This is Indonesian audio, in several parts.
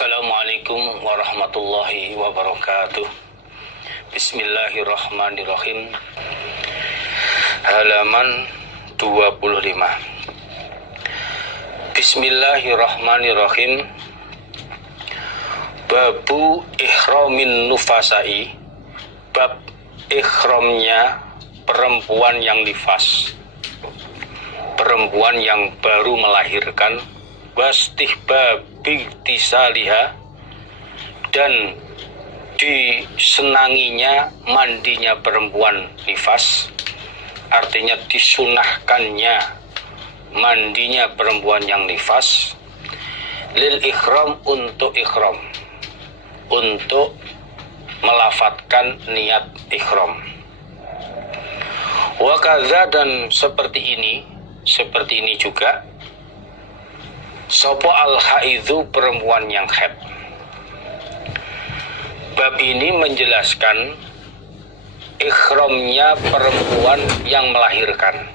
Assalamualaikum warahmatullahi wabarakatuh. Bismillahirrahmanirrahim. Halaman 25. Bismillahirrahmanirrahim. Babu ihramin nufasai. Bab ihramnya perempuan yang nifas, perempuan yang baru melahirkan. Wastihbabi tisaliha, dan disenanginya mandinya perempuan nifas, artinya disunahkannya mandinya perempuan yang nifas, lil ikhram, untuk ikhram, untuk melafatkan niat ikhram. Wakaza, dan seperti ini juga sopo al-haidhu, perempuan yang haid. Bab ini menjelaskan ikhramnya perempuan yang melahirkan.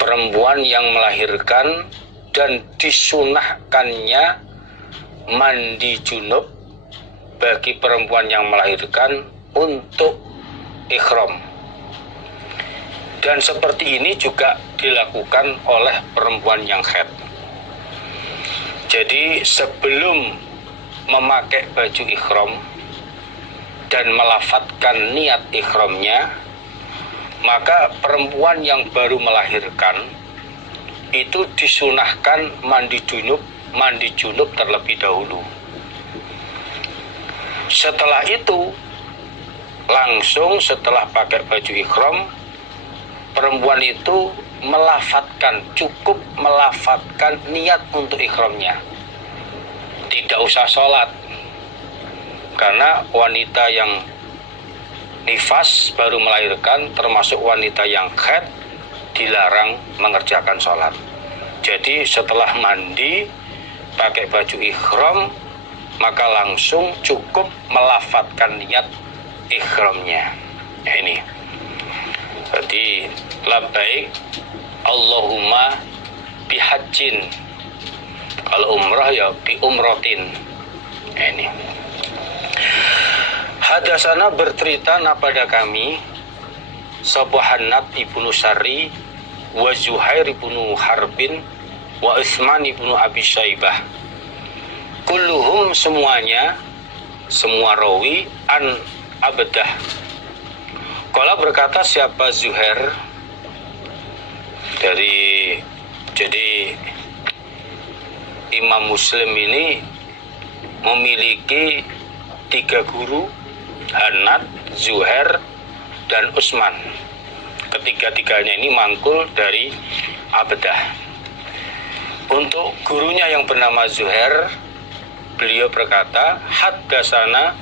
Perempuan yang melahirkan dan disunahkannya mandi junub bagi perempuan yang melahirkan untuk ikhram. Dan seperti ini juga dilakukan oleh perempuan yang haid. Jadi sebelum memakai baju ikhram dan melafatkan niat ikhramnya, maka perempuan yang baru melahirkan itu disunahkan mandi junub terlebih dahulu. Setelah itu, langsung setelah pakai baju ikhram, perempuan itu cukup melafatkan niat untuk ikhramnya. Tidak usah sholat, karena wanita yang nifas baru melahirkan, termasuk wanita yang haid, dilarang mengerjakan sholat. Jadi setelah mandi pakai baju ikhram, maka langsung cukup melafatkan niat ikhramnya. Ini jadi labbaik Allahumma bihajjin, kalau umrah ya bi umrotin. Ini hadasana, bercerita pada kami sapa Hannad ibnu Sari wa Zuhair ibnu Harbin wa Utsman ibnu Abi Syaibah, kulluhum, semuanya, semua rawi, an Abdah. Qala, berkata siapa Zuhair, jadi Imam Muslim ini memiliki 3 guru, Hannad, Zuhair, dan Utsman. Ketiga-tiganya ini mangkul dari Abdah. Untuk gurunya yang bernama Zuhair, beliau berkata, haddasana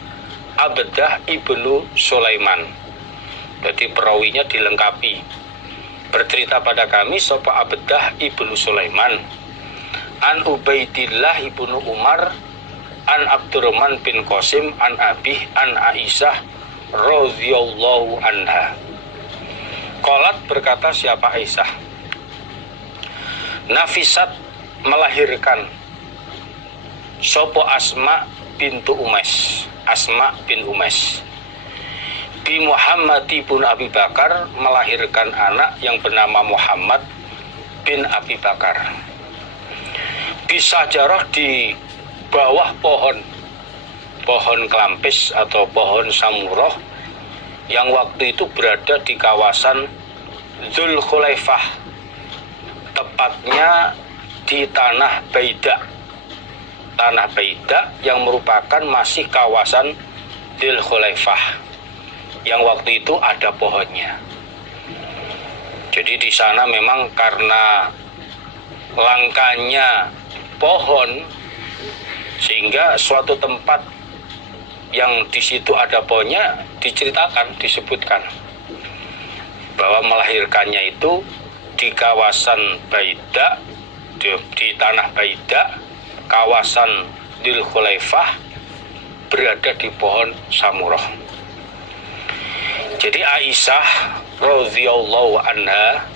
Abdah ibnu Sulaiman. Jadi perawinya dilengkapi. Bercerita pada kami sapa Abdah ibnu Sulaiman an Ubaidillah ibnu Umar an Abdurrahman bin Qasim an Abih an Aisyah radhiyallahu anha. Qalat, berkata siapa Aisyah, nafisat, melahirkan sopo Asma bintu Umais, Asma bin Umais, bi Muhammad bin Abi Bakar, melahirkan anak yang bernama Muhammad bin Abi Bakar. Bisa jarah, di bawah pohon kelampis atau pohon samuroh yang waktu itu berada di kawasan Dzul Khulaifah, tepatnya di Tanah Baida. Tanah Baida yang merupakan masih kawasan Dzul Khulaifah yang waktu itu ada pohonnya. Jadi di sana memang karena langkanya pohon, sehingga suatu tempat yang di situ ada pohonnya disebutkan bahwa melahirkannya itu di kawasan Baida, di Tanah Baida, kawasan Dzul Khulaifah, berada di pohon samuroh. Jadi Aisyah radhiyallahu anha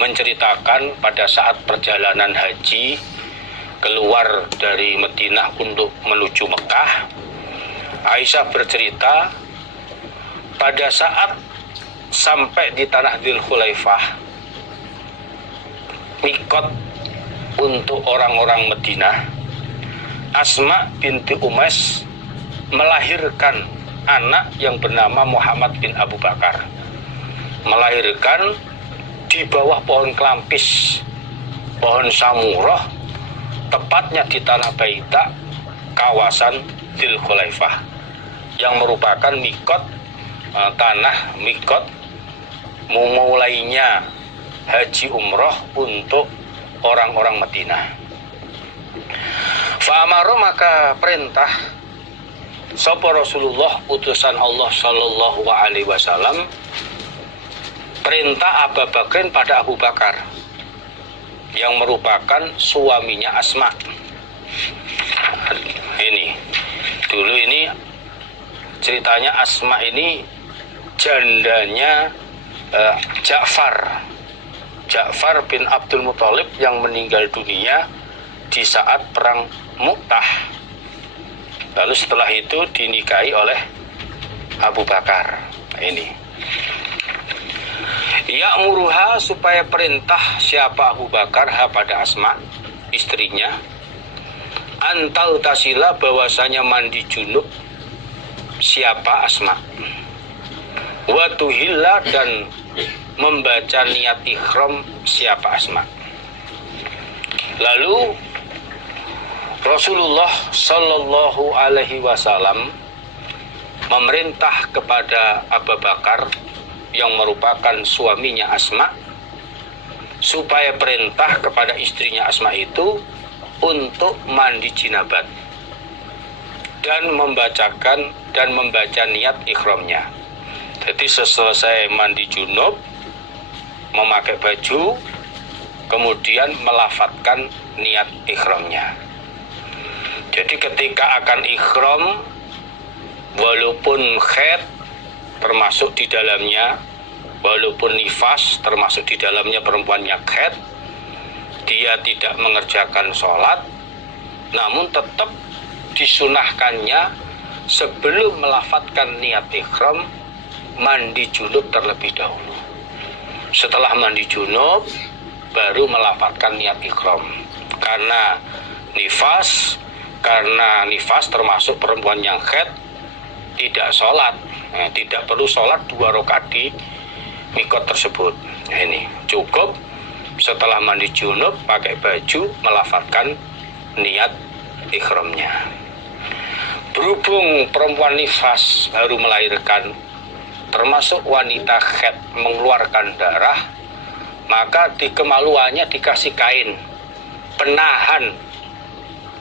menceritakan pada saat perjalanan haji keluar dari Madinah untuk menuju Mekah, Aisyah bercerita pada saat sampai di tanah Dzul Khulaifah, mikot untuk orang-orang Madinah, Asma binti Umais melahirkan anak yang bernama Muhammad bin Abu Bakar. Melahirkan di bawah pohon kelampis, pohon samurah, tepatnya di tanah Baita, kawasan Dzul Khulaifah, yang merupakan mikot tanah mikot memulainya haji umroh untuk orang-orang Madinah. Fa'amaro, maka perintah sapa Rasulullah utusan Allah sallallahu alaihi wasallam, perintah Abu Bakrin pada Abu Bakar yang merupakan suaminya Asma. Ini dulu ini ceritanya, Asma ini jandanya Ja'far bin Abdul Muthalib yang meninggal dunia di saat perang Mu'tah. Lalu setelah itu dinikahi oleh Abu Bakar. Ini ya'muruha, supaya perintah siapa Abu Bakar pada Asma istrinya, antal tasila, bahwasanya mandi junub siapa Asma, wa tuhilla, dan membaca niat ikhram siapa Asma. Lalu Rasulullah sallallahu alaihi wasallam memerintah kepada Abu Bakar yang merupakan suaminya Asma, supaya perintah kepada istrinya Asma itu untuk mandi jinabat dan membaca niat ikhramnya. Jadi selesai mandi junub, memakai baju, kemudian melafadzkan niat ikhramnya. Jadi ketika akan ikhram, walaupun haid termasuk di dalamnya, walaupun nifas termasuk di dalamnya perempuannya haid, dia tidak mengerjakan sholat, namun tetap disunahkannya sebelum melafadzkan niat ikhram mandi junub terlebih dahulu. Setelah mandi junub baru melafadzkan niat ikhram. Karena nifas termasuk perempuan yang haid tidak sholat, tidak perlu sholat 2 rakaat di mikot tersebut. Ini cukup setelah mandi junub pakai baju melafadzkan niat ikhramnya. Berhubung perempuan nifas baru melahirkan, termasuk wanita haid mengeluarkan darah, maka di kemaluannya dikasih kain penahan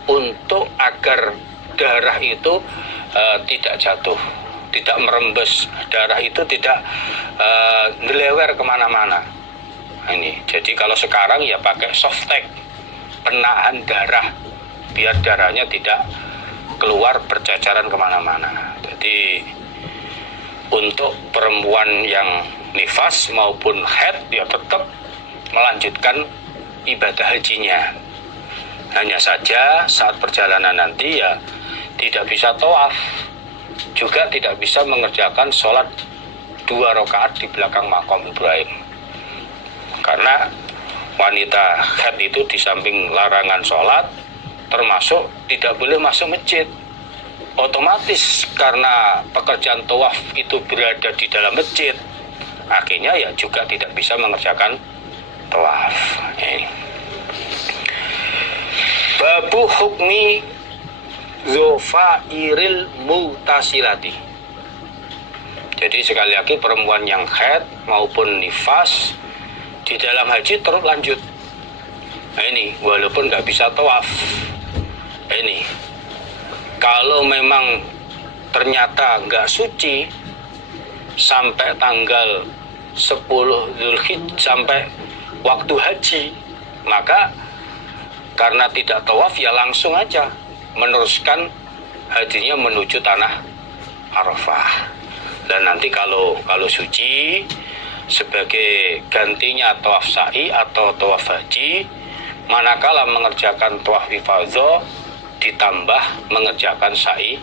untuk agar darah itu tidak jatuh, tidak merembes, darah itu tidak ngelewer kemana-mana. Ini jadi kalau sekarang ya pakai softtek, penahan darah biar darahnya tidak keluar berceceran kemana-mana. Jadi untuk perempuan yang nifas maupun haid dia tetap melanjutkan ibadah hajinya. Hanya saja saat perjalanan nanti ya tidak bisa tawaf, juga tidak bisa mengerjakan sholat 2 rakaat di belakang makam Ibrahim. Karena wanita haid itu di samping larangan sholat, termasuk tidak boleh masuk masjid. Otomatis karena pekerjaan tawaf itu berada di dalam masjid, akhirnya ya juga tidak bisa mengerjakan tawaf. Babu hukmi zofairil mutasilati. Jadi sekali lagi perempuan yang haid maupun nifas di dalam haji terus lanjut. Nah ini walaupun nggak bisa tawaf. Ini kalau memang ternyata nggak suci sampai tanggal 10 Dzulhijjah, sampai waktu haji, maka karena tidak tawaf ya langsung aja meneruskan hajinya menuju tanah Arafah. Dan nanti kalau suci sebagai gantinya tawaf sa'i atau tawaf haji, manakala mengerjakan tawaf ifadah ditambah mengerjakan sa'i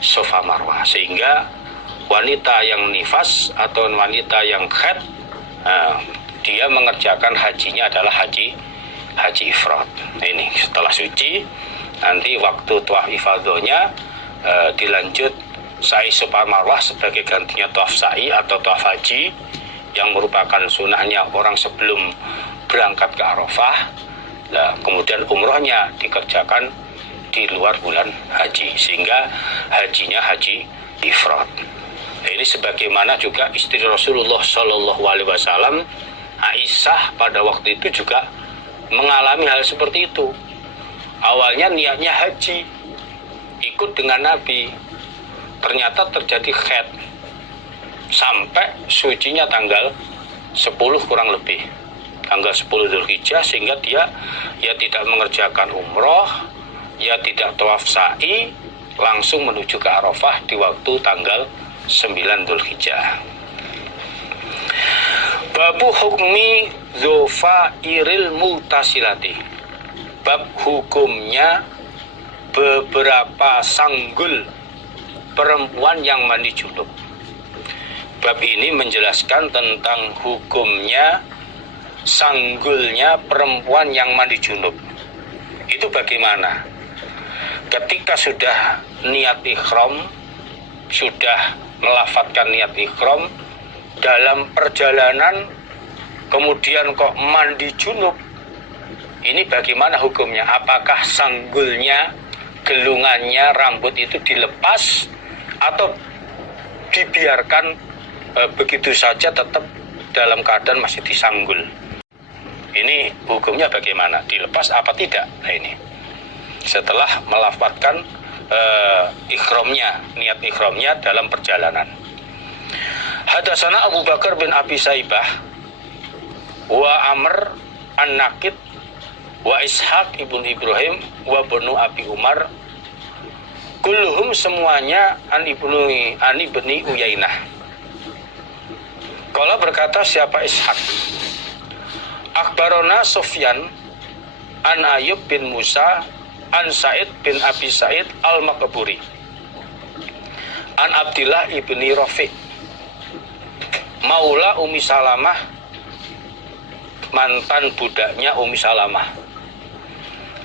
Safa Marwah, sehingga wanita yang nifas atau wanita yang haid dia mengerjakan hajinya adalah haji ifrad. Ini setelah suci nanti waktu tawaf ifadahnya dilanjut sa'i Safa Marwah sebagai gantinya tawaf sa'i atau tawaf haji yang merupakan sunahnya orang sebelum berangkat ke Arafah. Nah, kemudian umrohnya dikerjakan di luar bulan haji, sehingga hajinya haji ifrad. Ini sebagaimana juga istri Rasulullah Shallallahu Alaihi Wasallam, Aisyah, pada waktu itu juga mengalami hal seperti itu. Awalnya niatnya haji, ikut dengan Nabi, ternyata terjadi haid sampai sucinya tanggal 10 kurang lebih, tanggal 10 Dzulhijjah, sehingga dia tidak mengerjakan umroh, tidak tawaf sa'i, langsung menuju ke Arafah di waktu tanggal 9 Dzulhijjah. Babu hukmi dzofairil mutasilati, bab hukumnya beberapa sanggul perempuan yang mandi junub. Bab ini menjelaskan tentang hukumnya sanggulnya perempuan yang mandi junub. Itu bagaimana? Ketika sudah niat ihram, sudah melafadzkan niat ihram, dalam perjalanan kemudian kok mandi junub, ini bagaimana hukumnya? Apakah sanggulnya, gelungannya, rambut itu dilepas atau dibiarkan begitu saja tetap dalam keadaan masih disanggul? Ini hukumnya bagaimana? Dilepas apa tidak? Nah, ini setelah melafadzkan ikhramnya, niat ikhramnya dalam perjalanan. Hadatsana Abu Bakar bin Abi Saibah wa Amr an-Naqid wa Ishaq ibn Ibrahim wa Banu Abi Umar, kulluhum semuanya an ibni Uyainah. Qala berkata siapa Ishaq, Akhbarona Sufyan an Ayyub bin Musa an Sa'id bin Abi Sa'id al-Maqburi an Abdillah ibni Rafiq maula Ummi Salamah, mantan budaknya Ummi Salamah.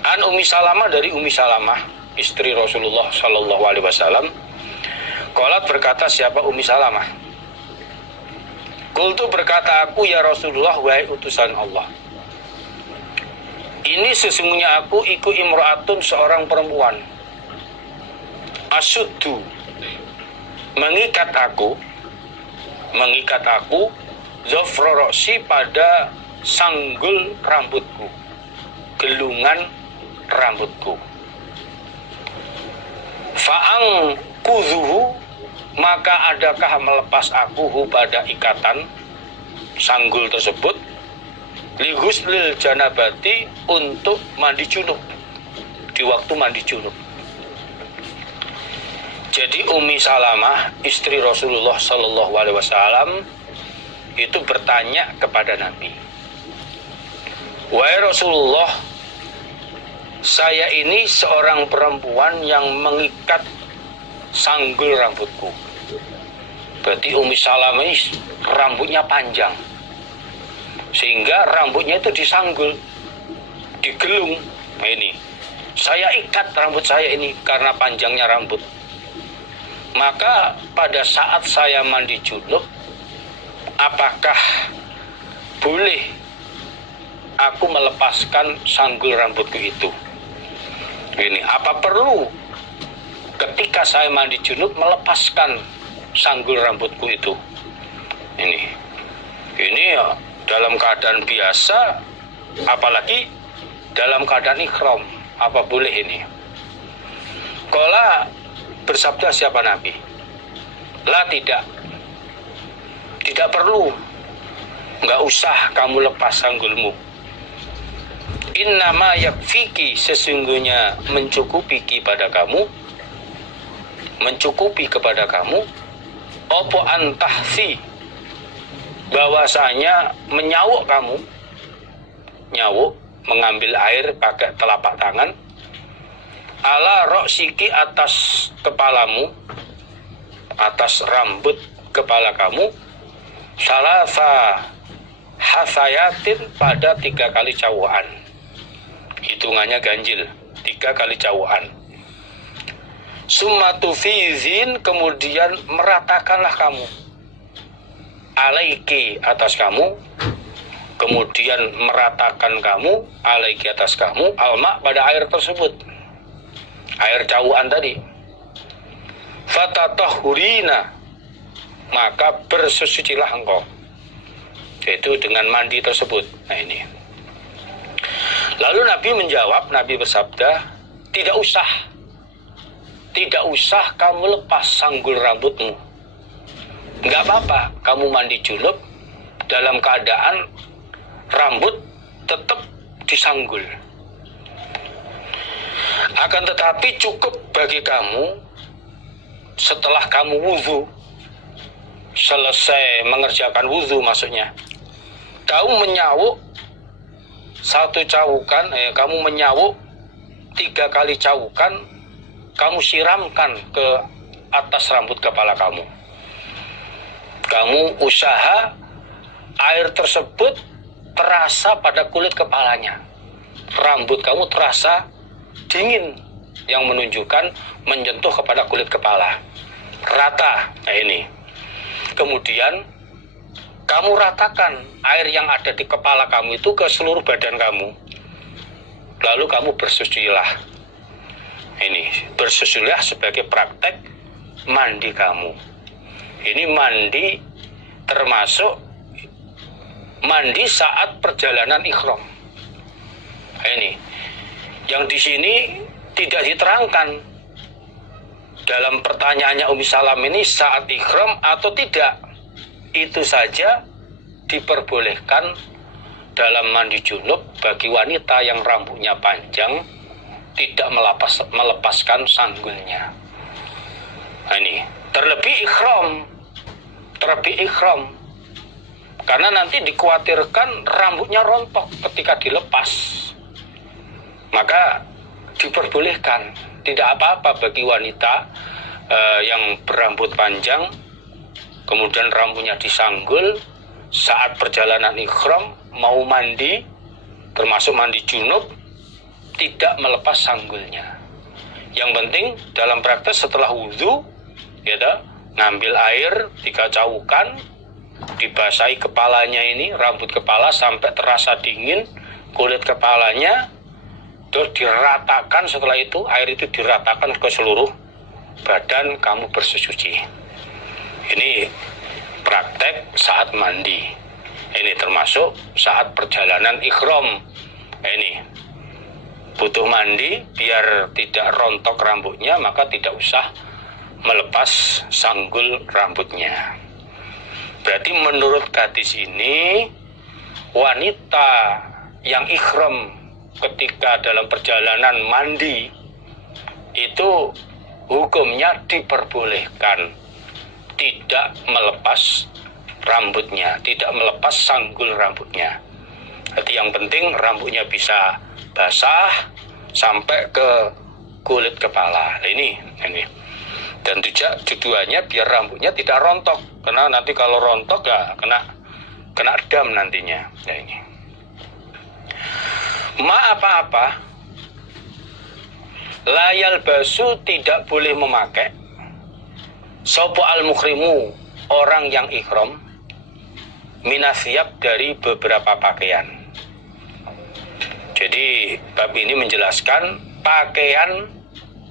An Ummi Salamah, dari Ummi Salamah istri Rasulullah Shallallahu Alaihi Wasallam. Qalat berkata siapa Ummi Salamah, Qultu berkata aku ya Rasulullah, wahai utusan Allah, ini sesungguhnya aku iku imra'atun, seorang perempuan, asuddu mengikat aku zofro roksi pada sanggul rambutku, gelungan rambutku. Fa'ang kuzuhu, maka adakah melepas aku pada ikatan sanggul tersebut, liguslil janabati, untuk mandi junub, di waktu mandi junub. Jadi Ummi Salamah istri Rasulullah Shallallahu Alaihi Wasallam itu bertanya kepada Nabi, wahai Rasulullah, saya ini seorang perempuan yang mengikat sanggul rambutku. Berarti Ummi Salamah ini rambutnya panjang, sehingga rambutnya itu disanggul, digelung. Nah, ini saya ikat rambut saya ini karena panjangnya rambut. Maka pada saat saya mandi junub, apakah boleh aku melepaskan sanggul rambutku itu? Ini apa perlu ketika saya mandi junub melepaskan sanggul rambutku itu? Ini ya dalam keadaan biasa, apalagi dalam keadaan ikhram, apa boleh ini? Qala bersabda siapa Nabi, la, tidak perlu, nggak usah kamu lepas sanggulmu. Innama yakfiki, sesungguhnya mencukupi kepada kamu, opo antahsi, bahwasanya menyawuk kamu, nyawuk mengambil air pakai telapak tangan, ala roksiki, atas kepalamu, atas rambut kepala kamu, salasa hasayatin, pada 3 kali cawuan. Hitungannya ganjil, 3 kali cawuan. Summa tufizin, kemudian meratakanlah kamu, alaiki, atas kamu, kemudian meratakan kamu, alaiki, atas kamu, alma, pada air tersebut, air cawuan tadi. Fatatahurina, maka bersucilah engkau, yaitu dengan mandi tersebut. Nah ini. Lalu Nabi menjawab, Nabi bersabda, tidak usah kamu lepas sanggul rambutmu. Enggak apa-apa kamu mandi junub dalam keadaan rambut tetap disanggul. Akan tetapi cukup bagi kamu setelah kamu wudhu, selesai mengerjakan wudhu maksudnya, kamu menyawuk 1 cawukan, kamu menyawuk 3 kali cawukan, kamu siramkan ke atas rambut kepala kamu. Kamu usaha air tersebut terasa pada kulit kepalanya. Rambut kamu terasa dingin, yang menunjukkan menyentuh kepada kulit kepala. Rata. Nah ini. Kemudian kamu ratakan air yang ada di kepala kamu itu ke seluruh badan kamu. Lalu kamu bersucilah. Ini, bersucilah sebagai praktek mandi kamu. Ini mandi termasuk mandi saat perjalanan ikhram. Ini yang di sini tidak diterangkan dalam pertanyaannya Ummi Salam ini saat ikhram atau tidak. Itu saja diperbolehkan dalam mandi junub bagi wanita yang rambutnya panjang, tidak melepaskan sanggulnya. Nah ini, terlebih ikhram, karena nanti dikhawatirkan rambutnya rontok ketika dilepas. Maka diperbolehkan, tidak apa-apa bagi wanita yang berambut panjang, kemudian rambutnya disanggul saat perjalanan ikhram, mau mandi, termasuk mandi junub, tidak melepas sanggulnya. Yang penting dalam praktek setelah wudhu, ya, ngambil air 3 cawukan, dibasahi kepalanya ini, rambut kepala sampai terasa dingin kulit kepalanya, terus diratakan. Setelah itu air itu diratakan ke seluruh badan, kamu bersuci. Ini praktek saat mandi. Ini termasuk saat perjalanan ikhram. Ini butuh mandi biar tidak rontok rambutnya, maka tidak usah melepas sanggul rambutnya. Berarti menurut hadis ini, wanita yang ikhram ketika dalam perjalanan mandi itu hukumnya diperbolehkan tidak melepas rambutnya, tidak melepas sanggul rambutnya. Jadi yang penting rambutnya bisa basah sampai ke kulit kepala. Ini. Dan tujuannya biar rambutnya tidak rontok, karena nanti kalau rontok ya kena dam nantinya. Ya ini. Apa-apa, layal basu, tidak boleh memakai sopo al-mukhrimu, orang yang ikhram, minasyab, dari beberapa pakaian. Jadi bab ini menjelaskan pakaian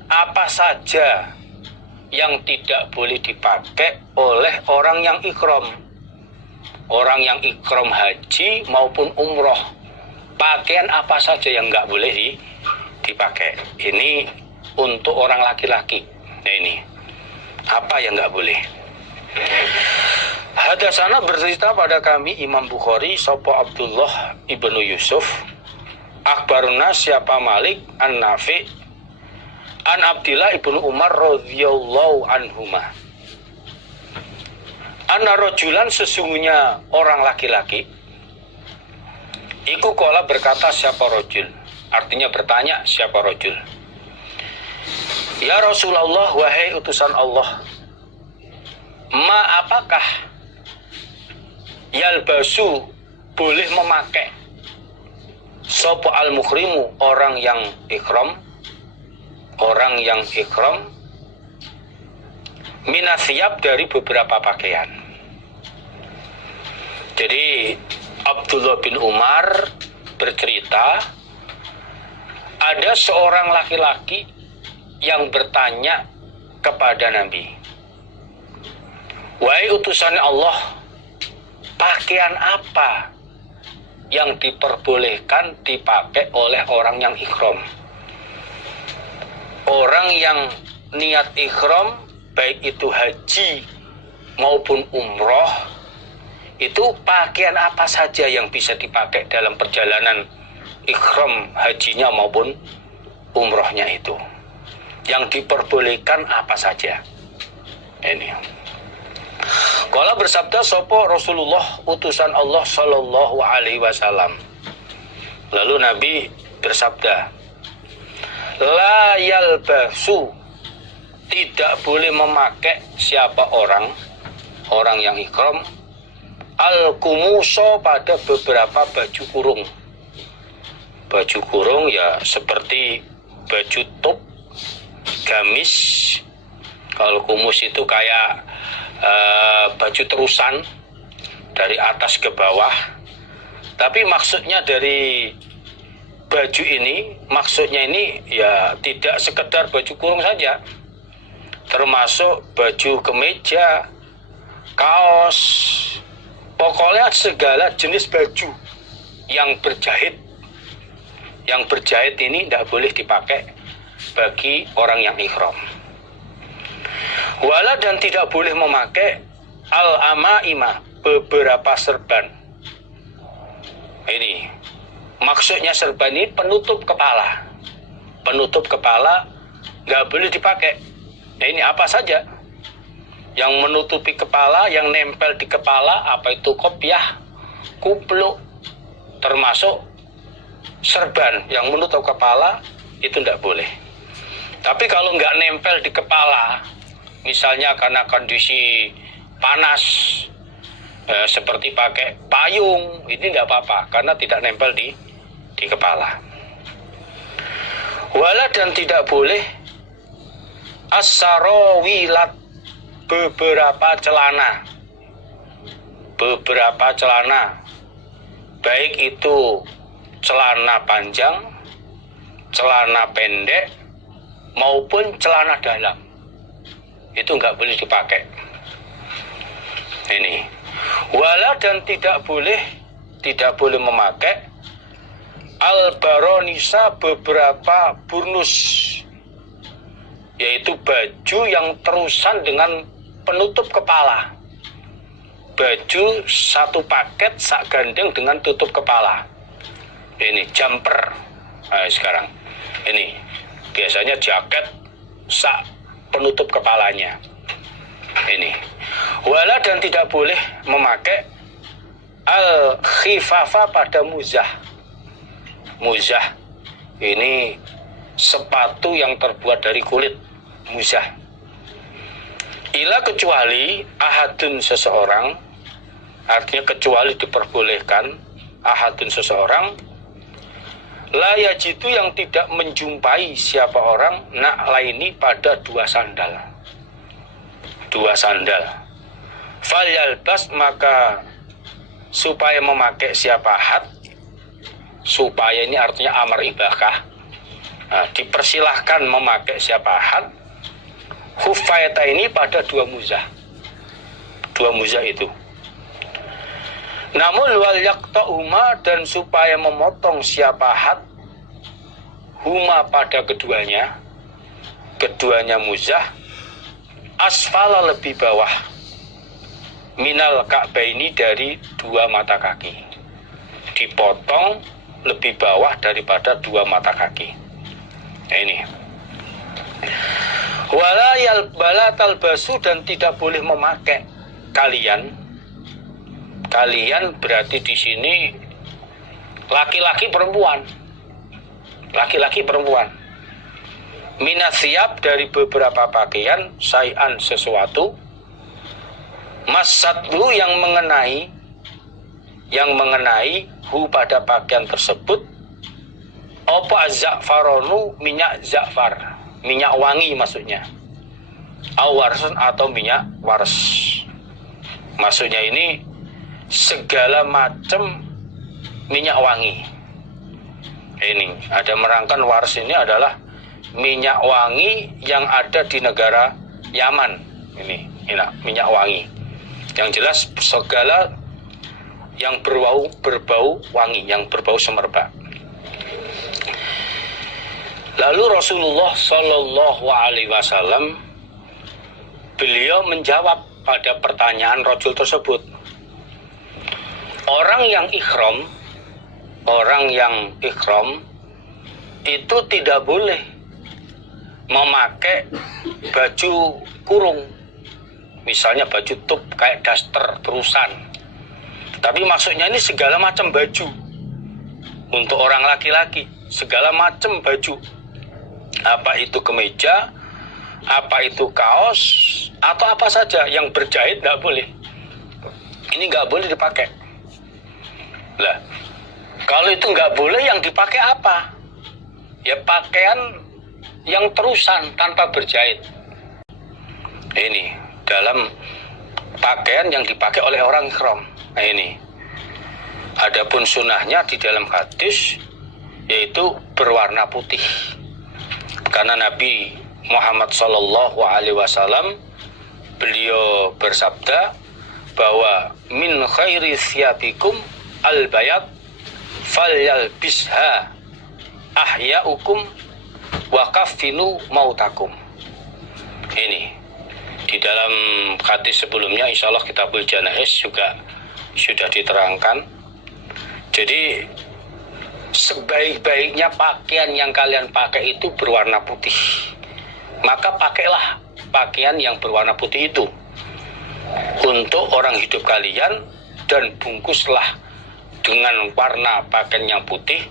apa saja yang tidak boleh dipakai oleh orang yang ikhram. Orang yang ikhram haji maupun umroh, pakaian apa saja yang nggak boleh dipakai. Ini untuk orang laki-laki. Nah ini, apa yang nggak boleh. Hadasana bercerita pada kami Imam Bukhari, sopo Abdullah ibnu Yusuf, akhbaruna siapa Malik an Nafi an Abdillah ibnu Umar radhiyallahu anhuma, anna rajulan, sesungguhnya orang laki-laki, Iku qala berkata siapa rajul, artinya bertanya siapa rajul. Ya Rasulullah, wahai utusan Allah, ma apakah yalbasu boleh memakai sopo al-muhrimu orang yang ikhram minathiyab dari beberapa pakaian. Jadi Abdullah bin Umar bercerita ada seorang laki-laki yang bertanya kepada Nabi, wahai utusan Allah, pakaian apa yang diperbolehkan dipakai oleh orang yang ikhram? Orang yang niat ikhram, baik itu haji maupun umroh, itu pakaian apa saja yang bisa dipakai dalam perjalanan ikhram hajinya maupun umrohnya itu? Yang diperbolehkan apa saja? Ini. Kala bersabda sopo Rasulullah utusan Allah Shallallahu Alaihi Wasallam. Lalu Nabi bersabda, la yalbasu, tidak boleh memakai siapa orang yang ikhram al-kumuso pada beberapa baju kurung. Baju kurung ya seperti baju top, gamis. Kalau kumus itu kayak baju terusan dari atas ke bawah. Tapi maksudnya dari baju ini, maksudnya ini ya tidak sekedar baju kurung saja, termasuk baju kemeja, kaos, pokoknya segala jenis baju yang berjahit. Yang berjahit ini tidak boleh dipakai bagi orang yang ikhram. Wala, dan tidak boleh memakai al-amaimah, beberapa serban. Ini maksudnya serban ini penutup kepala. Penutup kepala nggak boleh dipakai. Nah, ini apa saja yang menutupi kepala, yang nempel di kepala, apa itu kopiah, kupluk, termasuk serban yang menutup kepala itu tidak boleh. Tapi kalau nggak nempel di kepala, misalnya karena kondisi panas, seperti pakai payung, ini tidak apa-apa karena tidak nempel di kepala. Wala, dan tidak boleh as-sarawilat, beberapa celana, baik itu celana panjang, celana pendek, maupun celana dalam, itu nggak boleh dipakai. Ini. Wala, dan tidak boleh memakai al-baronisa, beberapa burnus, yaitu baju yang terusan dengan penutup kepala. Baju satu paket sak gandeng dengan tutup kepala. Ini jumper. Nah, sekarang ini biasanya jaket sak penutup kepalanya. Ini. Wala, dan tidak boleh memakai al-khifafa pada muzah. Muzah ini sepatu yang terbuat dari kulit, muzah. Ila, kecuali ahadun, seseorang, artinya kecuali diperbolehkan ahadun, seseorang, la yajidu, yang tidak menjumpai siapa orang nak laini pada dua sandal. Fal yalbas, maka supaya memakai siapa ahad, supaya ini artinya amar ibahah, dipersilahkan memakai siapa ahad khufayata ini pada dua muzah itu. Namun wal yaqta'uma, dan supaya memotong siapa ahad huma pada keduanya muzah, asfala, lebih bawah, minal ka'baini, dari dua mata kaki, dipotong lebih bawah daripada dua mata kaki. Nah, ini. Wala talbasu, dan tidak boleh memakai kalian berarti di sini laki-laki perempuan. Laki-laki perempuan. Minasiyab dari beberapa pakaian, syai'an sesuatu, masatlu yang mengenai hu pada pakaian tersebut, apa za'faronu minyak za'far, minyak wangi maksudnya, awarsun atau minyak wars. Maksudnya ini segala macam minyak wangi. Ini ada merangkan wars, ini adalah minyak wangi yang ada di negara Yaman. Ini minyak wangi. Yang jelas segala yang berbau wangi, yang berbau semerbak. Lalu Rasulullah Shallallahu Alaihi Wasallam beliau menjawab pada pertanyaan rajul tersebut. Orang yang ikhram itu tidak boleh memakai baju kurung, misalnya baju tup kayak daster terusan. Tapi maksudnya ini segala macam baju untuk orang laki-laki, segala macam baju, apa itu kemeja, apa itu kaos, atau apa saja yang berjahit nggak boleh. Ini nggak boleh dipakai. Lah, kalau itu nggak boleh, yang dipakai apa? Ya pakaian yang terusan tanpa berjahit. Ini dalam pakaian yang dipakai oleh orang ikhram. Nah ini. Adapun sunnahnya di dalam hadis yaitu berwarna putih. Karena Nabi Muhammad Sallallahu Alaihi Wasallam beliau bersabda bahwa min khairi thiyabikum al-bayad falyalbisha ahya'ukum wa kaffinu mautakum. Ini di dalam hadis sebelumnya, insyaallah Kitabul Janaiz juga sudah diterangkan. Jadi sebaik-baiknya pakaian yang kalian pakai itu berwarna putih. Maka pakailah pakaian yang berwarna putih itu untuk orang hidup kalian, dan bungkuslah dengan warna pakaian yang putih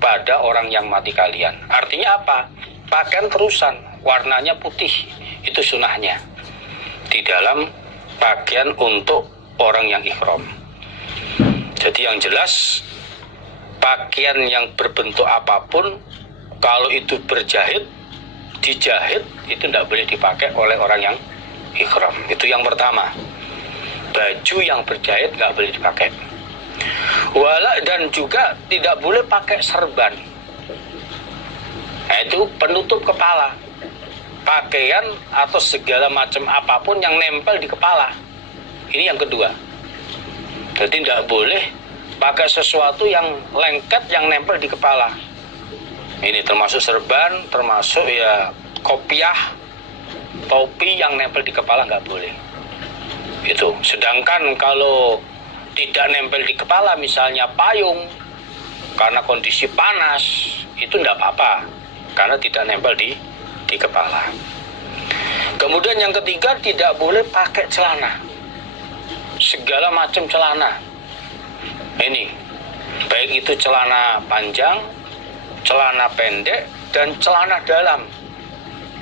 pada orang yang mati kalian. Artinya apa? Pakaian terusan warnanya putih, itu sunnahnya di dalam pakaian untuk orang yang ikhram. Jadi yang jelas pakaian yang berbentuk apapun, kalau itu berjahit, dijahit, itu tidak boleh dipakai oleh orang yang ikhram. Itu yang pertama. Baju yang berjahit nggak boleh dipakai. Dan juga tidak boleh pakai serban. Nah, itu penutup kepala. Pakaian atau segala macam apapun yang nempel di kepala. Ini yang kedua. Jadi tidak boleh pakai sesuatu yang lengket, yang nempel di kepala. Ini termasuk serban, termasuk ya kopiah, topi yang nempel di kepala nggak boleh. Itu. Sedangkan kalau tidak nempel di kepala, misalnya payung, karena kondisi panas, itu tidak apa-apa, karena tidak nempel di kepala. Kemudian yang ketiga, tidak boleh pakai celana, segala macam celana. Ini baik itu celana panjang, celana pendek, dan celana dalam.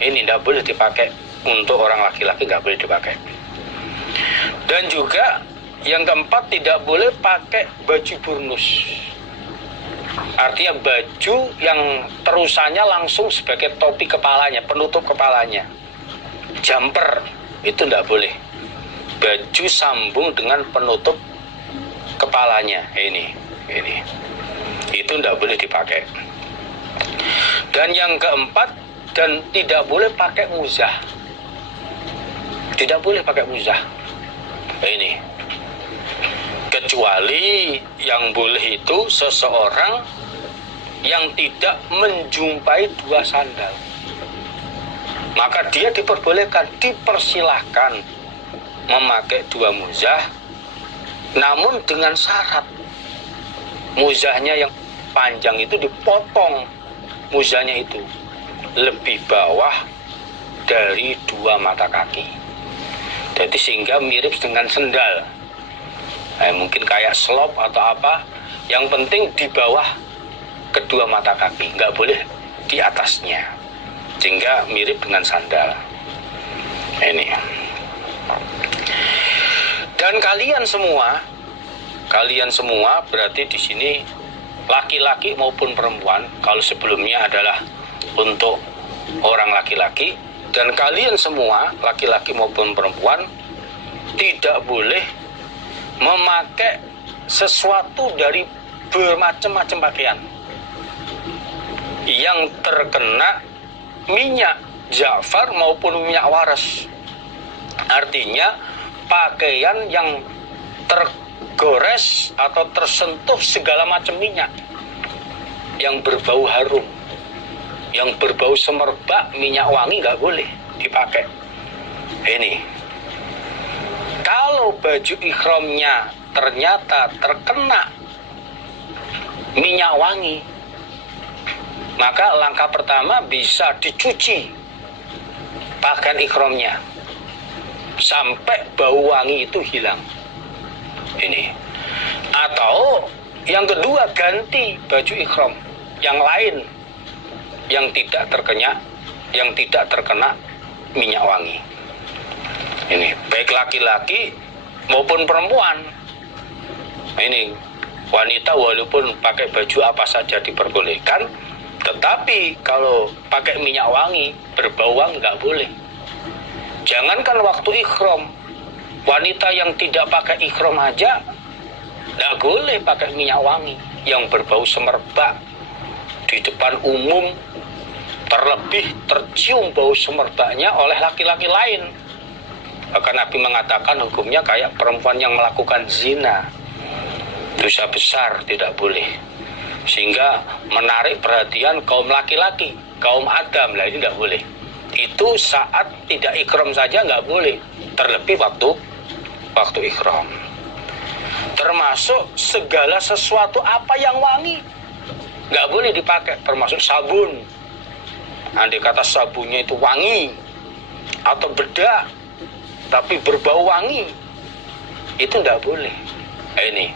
Ini tidak boleh dipakai untuk orang laki-laki, nggak boleh dipakai. Dan juga yang keempat, tidak boleh pakai baju burnus. Artinya baju yang terusannya langsung sebagai topi kepalanya, penutup kepalanya. Jumper, itu tidak boleh. Baju sambung dengan penutup kepalanya. Ini. Itu tidak boleh dipakai. Dan yang keempat, dan tidak boleh pakai muzah. Tidak boleh pakai muzah. Ini. Kecuali yang boleh itu seseorang yang tidak menjumpai dua sandal. Maka dia diperbolehkan, dipersilahkan memakai dua muzah, namun dengan syarat muzahnya yang panjang itu dipotong, muzahnya itu lebih bawah dari dua mata kaki. Jadi sehingga mirip dengan sendal. Mungkin kayak slop atau apa, Yang penting di bawah kedua mata kaki, nggak boleh di atasnya, sehingga mirip dengan sandal. Ini. Dan kalian semua berarti di sini laki-laki maupun perempuan. Kalau sebelumnya adalah untuk orang laki-laki, dan kalian semua laki-laki maupun perempuan tidak boleh memakai sesuatu dari bermacam-macam pakaian yang terkena minyak ja'far maupun minyak waras. Artinya pakaian yang tergores atau tersentuh segala macam minyak yang berbau harum, yang berbau semerbak, minyak wangi, nggak boleh dipakai. Ini kalau baju ihramnya ternyata terkena minyak wangi, maka langkah pertama bisa dicuci pakaian ihramnya sampai bau wangi itu hilang. Ini. Atau yang kedua, ganti baju ihram yang lain yang tidak terkena minyak wangi. Ini baik laki-laki maupun perempuan. Ini wanita walaupun pakai baju apa saja diperbolehkan, tetapi kalau pakai minyak wangi, berbau wangi nggak boleh. Jangankan waktu ihram, wanita yang tidak pakai ihram aja nggak boleh pakai minyak wangi yang berbau semerbak di depan umum, terlebih tercium bau semerbaknya oleh laki-laki lain. Bahkan Nabi mengatakan hukumnya kayak perempuan yang melakukan zina, dosa besar, tidak boleh, sehingga menarik perhatian kaum laki-laki, kaum Adam. Lah ini tidak boleh. Itu saat tidak ihram saja nggak boleh, terlebih waktu ihram. Termasuk segala sesuatu apa yang wangi nggak boleh dipakai, termasuk sabun. Andai kata sabunnya itu wangi atau bedak tapi berbau wangi, itu nggak boleh. Ini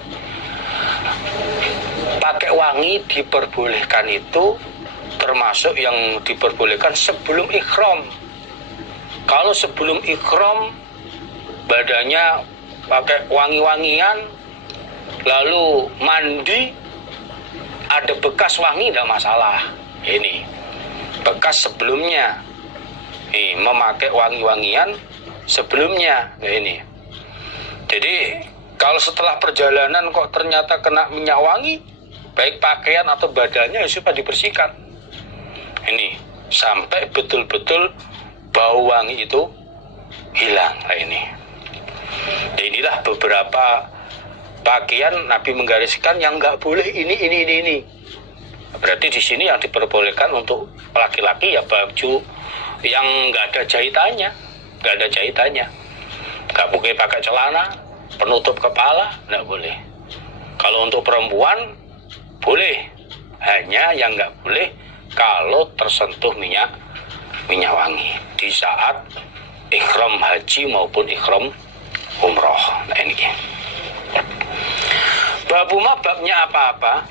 pakai wangi diperbolehkan, itu termasuk yang diperbolehkan sebelum ihram. Kalau sebelum ihram badannya pakai wangi-wangian, lalu mandi ada bekas wangi, tidak masalah. Ini bekas sebelumnya, memakai wangi-wangian sebelumnya. Nah, ini jadi kalau setelah perjalanan kok ternyata kena minyak wangi, baik pakaian atau badannya, ya supaya dibersihkan. Ini sampai betul-betul bau wangi itu hilang. Nah, ini. Dan inilah beberapa pakaian Nabi menggariskan yang nggak boleh ini. Berarti di sini yang diperbolehkan untuk laki-laki ya baju yang nggak ada jahitannya, nggak boleh pakai celana penutup kepala, nggak boleh. Kalau untuk perempuan boleh, hanya yang nggak boleh kalau tersentuh minyak wangi di saat ihram haji maupun ihram umroh. Nah, ini babuma, babnya apa-apa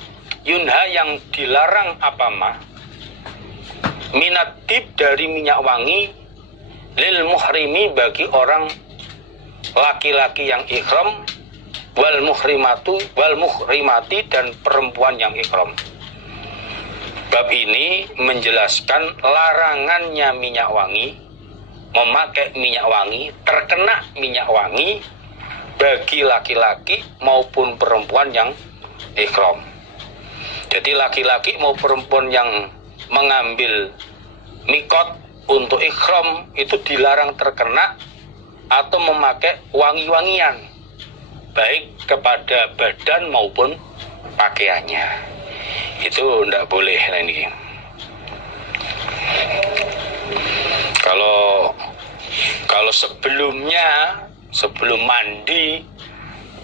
yunha yang dilarang apa mah minatib dari minyak wangi lil muhrimi bagi orang laki-laki yang ihram wal muhrimati dan perempuan yang ihram. Bab ini menjelaskan larangannya minyak wangi, memakai minyak wangi, terkena minyak wangi bagi laki-laki maupun perempuan yang ihram. Jadi laki-laki maupun perempuan yang mengambil mikot untuk ihram itu dilarang terkena atau memakai wangi-wangian, baik kepada badan maupun pakaiannya. Itu tidak boleh. Nah, ini kalau sebelum mandi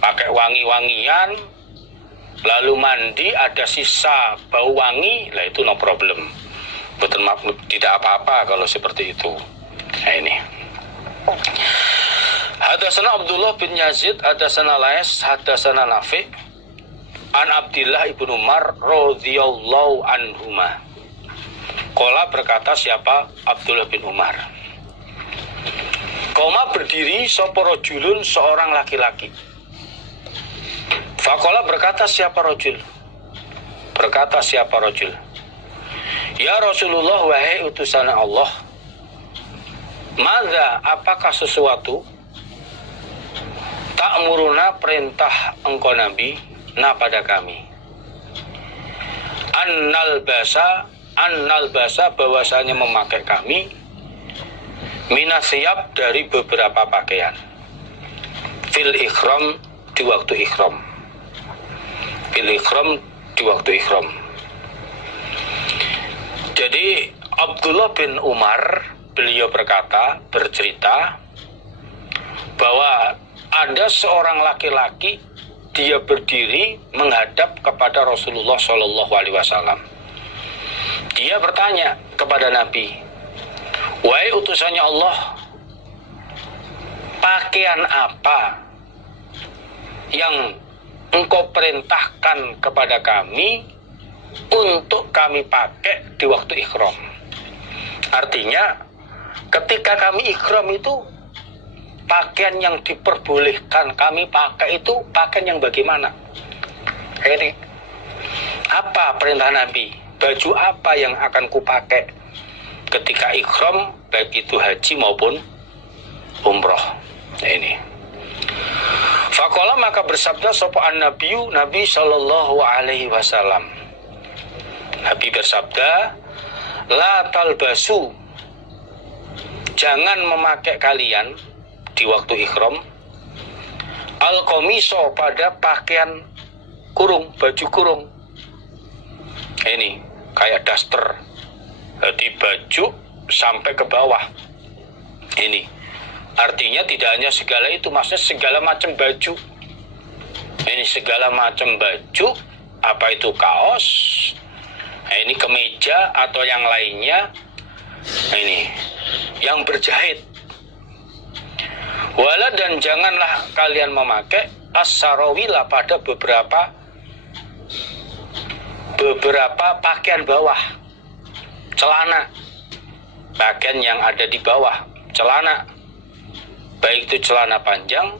pakai wangi-wangian, lalu mandi ada sisa bau wangi, lah itu no problem, betul, tidak apa-apa kalau seperti itu. Nah, ini Hadatsana Abdullah bin Yazid, hadatsana Lais, hadatsana Nafi An Abdillah ibn Umar radhiyallahu anhuma. Qala berkata siapa? Abdullah bin Umar. Qoma berdiri sapa rajulun seorang laki-laki. Faqala berkata siapa rajul? Berkata siapa rajul? Ya Rasulullah, wahai utusan Allah. Madza, apakah sesuatu? Ta'muruna, perintah engkau Nabi na pada kami. Annal basa bahwasanya memakai kami minasiyab dari beberapa pakaian. Fil ikhram, di waktu ikhram. Fil ikhram, di waktu ikhram. Jadi Abdullah bin Umar beliau bercerita bahwa ada seorang laki-laki, dia berdiri menghadap kepada Rasulullah Shallallahu Alaihi Wasallam. Dia bertanya kepada Nabi, wahai utusannya Allah, pakaian apa yang engkau perintahkan kepada kami untuk kami pakai di waktu ikhram? Artinya, ketika kami ikhram itu, pakaian yang diperbolehkan kami pakai itu pakaian yang bagaimana? Ini apa perintah Nabi? Baju apa yang akan kupakai ketika ikhram, baik itu haji maupun umroh? Ini. Faqala, maka bersabda sapa an-nabiyyu, Nabi sallallahu alaihi wasallam. Nabi bersabda, la talbasu, jangan memakai kalian di waktu ikhram al-qamiso, pada pakaian kurung, baju kurung. Ini kayak daster, jadi baju sampai ke bawah. Ini artinya tidak hanya segala itu, maksudnya segala macam baju. Ini segala macam baju, apa itu kaos, ini kemeja atau yang lainnya, ini yang berjahit. Wala, dan janganlah kalian memakai as-sarawila, pada beberapa pakaian bawah, celana, pakaian yang ada di bawah celana, baik itu celana panjang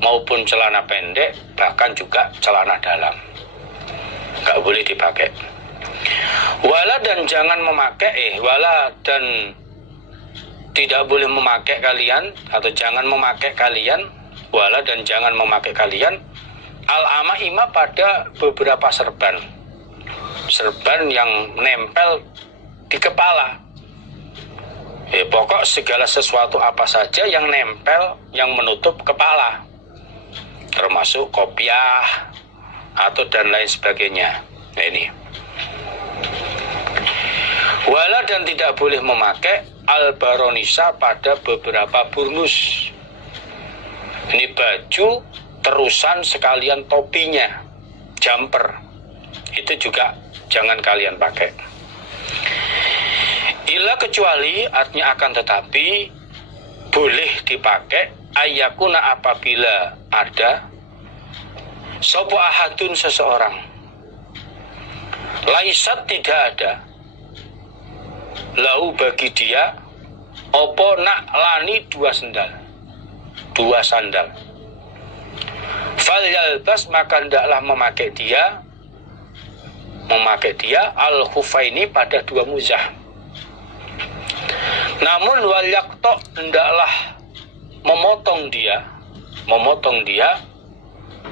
maupun celana pendek, bahkan juga celana dalam, nggak boleh dipakai. Wala, dan jangan memakai wala, dan tidak boleh memakai kalian, atau jangan memakai kalian, wala, dan jangan memakai kalian al-amaima, pada beberapa serban yang nempel di kepala. Pokok segala sesuatu apa saja yang nempel, yang menutup kepala, termasuk kopiah atau dan lain sebagainya. Nah, ini. Wala, dan tidak boleh memakai al-baronisa, pada beberapa burnus. Ini baju terusan sekalian topinya, jumper, itu juga jangan kalian pakai. Ila, kecuali, artinya akan tetapi, boleh dipakai ayakuna, apabila ada sopo ahadun, seseorang, laisat, tidak ada, lahu, bagi dia, opo nak lani, dua sandal. Fal yalbas, maka hendaklah memakai dia al-khufaini, pada dua muzah. Namun wal yakto, hendaklah memotong dia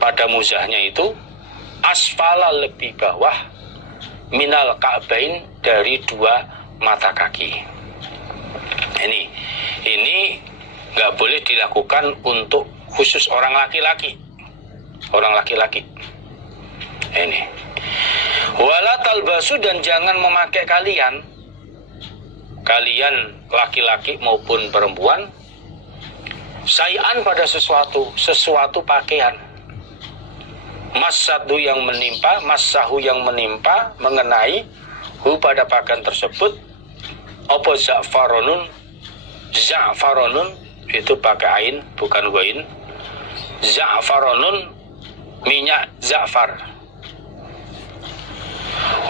pada muzahnya itu asfala, lebih bawah, minal ka'bain, dari dua mata kaki. Ini nggak boleh dilakukan untuk khusus orang laki-laki. Ini. Wala talbasu, dan jangan memakai kalian laki-laki maupun perempuan, sayan, pada sesuatu pakaian, masahu yang menimpa mengenai hu, pada pakaian tersebut, opo za'faronun, itu pakai ain bukan wain, za'faronun, minyak za'far,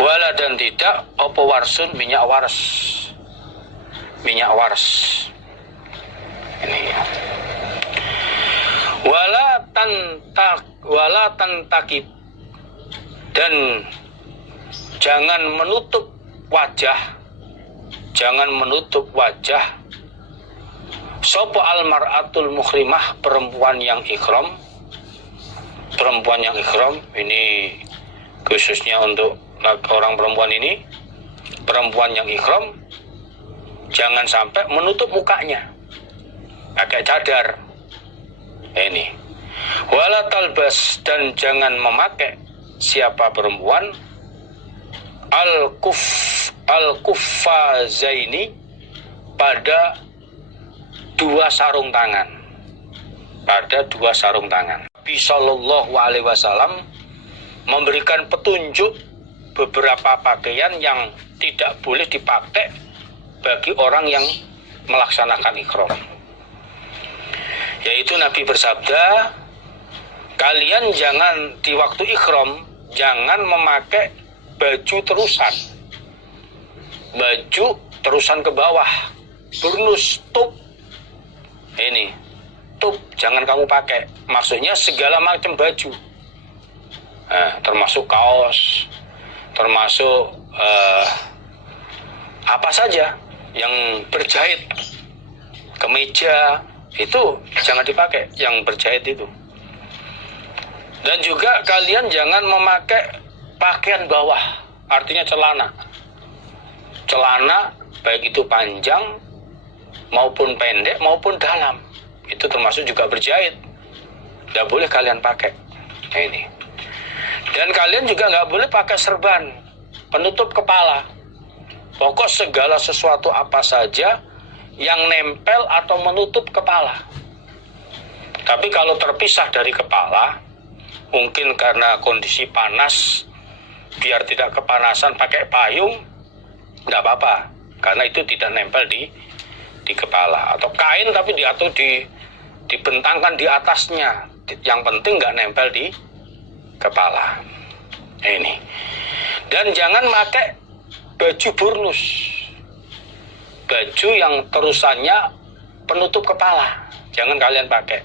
Wala dan tidak apa warsun minyak wars. Minyak wars. Ini. Wala tantakib dan jangan menutup wajah. Jangan menutup wajah sapa almar'atul muhrimah, perempuan yang ihram. Perempuan yang ihram ini khususnya untuk orang perempuan ini. Perempuan yang ihram jangan sampai menutup mukanya pakai cadar. Ini. Wala talbas dan jangan memakai siapa perempuan al-kuffazaini pada dua sarung tangan. Pada dua sarung tangan. Nabi Shallallahu Alaihi Wasallam memberikan petunjuk beberapa pakaian yang tidak boleh dipakai bagi orang yang melaksanakan ihram. Yaitu Nabi bersabda, kalian jangan di waktu ihram jangan memakai baju terusan. Baju terusan ke bawah, burnus, tup. Ini, tup jangan kamu pakai. Maksudnya segala macam baju. Termasuk kaos, termasuk apa saja yang berjahit, kemeja itu jangan dipakai yang berjahit itu. Dan juga kalian jangan memakai pakaian bawah, artinya celana. Celana baik itu panjang maupun pendek maupun dalam, itu termasuk juga berjahit. Tidak boleh kalian pakai. Ini. Dan kalian juga nggak boleh pakai serban penutup kepala. Pokok segala sesuatu apa saja yang nempel atau menutup kepala. Tapi kalau terpisah dari kepala, mungkin karena kondisi panas, biar tidak kepanasan pakai payung, tidak apa-apa, karena itu tidak nempel di kepala. Atau kain tapi dibentangkan di atasnya, yang penting nggak nempel di kepala. Ini. Dan jangan pakai baju burnus, baju yang terusannya penutup kepala, jangan kalian pakai.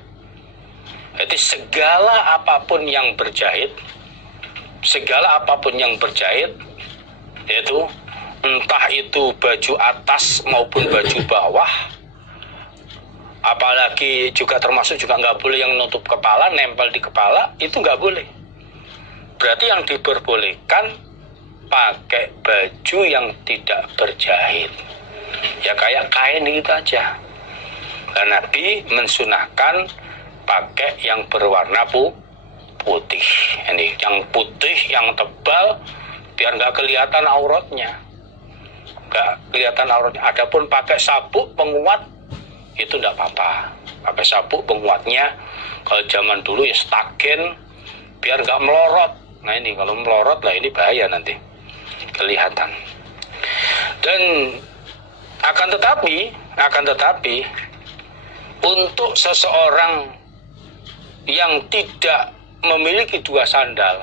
Jadi segala apapun yang berjahit, yaitu entah itu baju atas maupun baju bawah, apalagi juga termasuk juga nggak boleh yang nutup kepala, nempel di kepala, itu nggak boleh. Berarti yang diperbolehkan pakai baju yang tidak berjahit, ya kayak kain gitu aja. Dan Nabi mensunahkan pakai yang berwarna putih. Ini yang putih, yang tebal, biar nggak kelihatan auratnya. Adapun pakai sabuk penguat itu tidak apa-apa. Pakai sabuk penguatnya kalau zaman dulu ya stagen, biar nggak melorot. Nah ini kalau melorot lah ini bahaya nanti kelihatan. Dan akan tetapi untuk seseorang yang tidak memiliki dua sandal,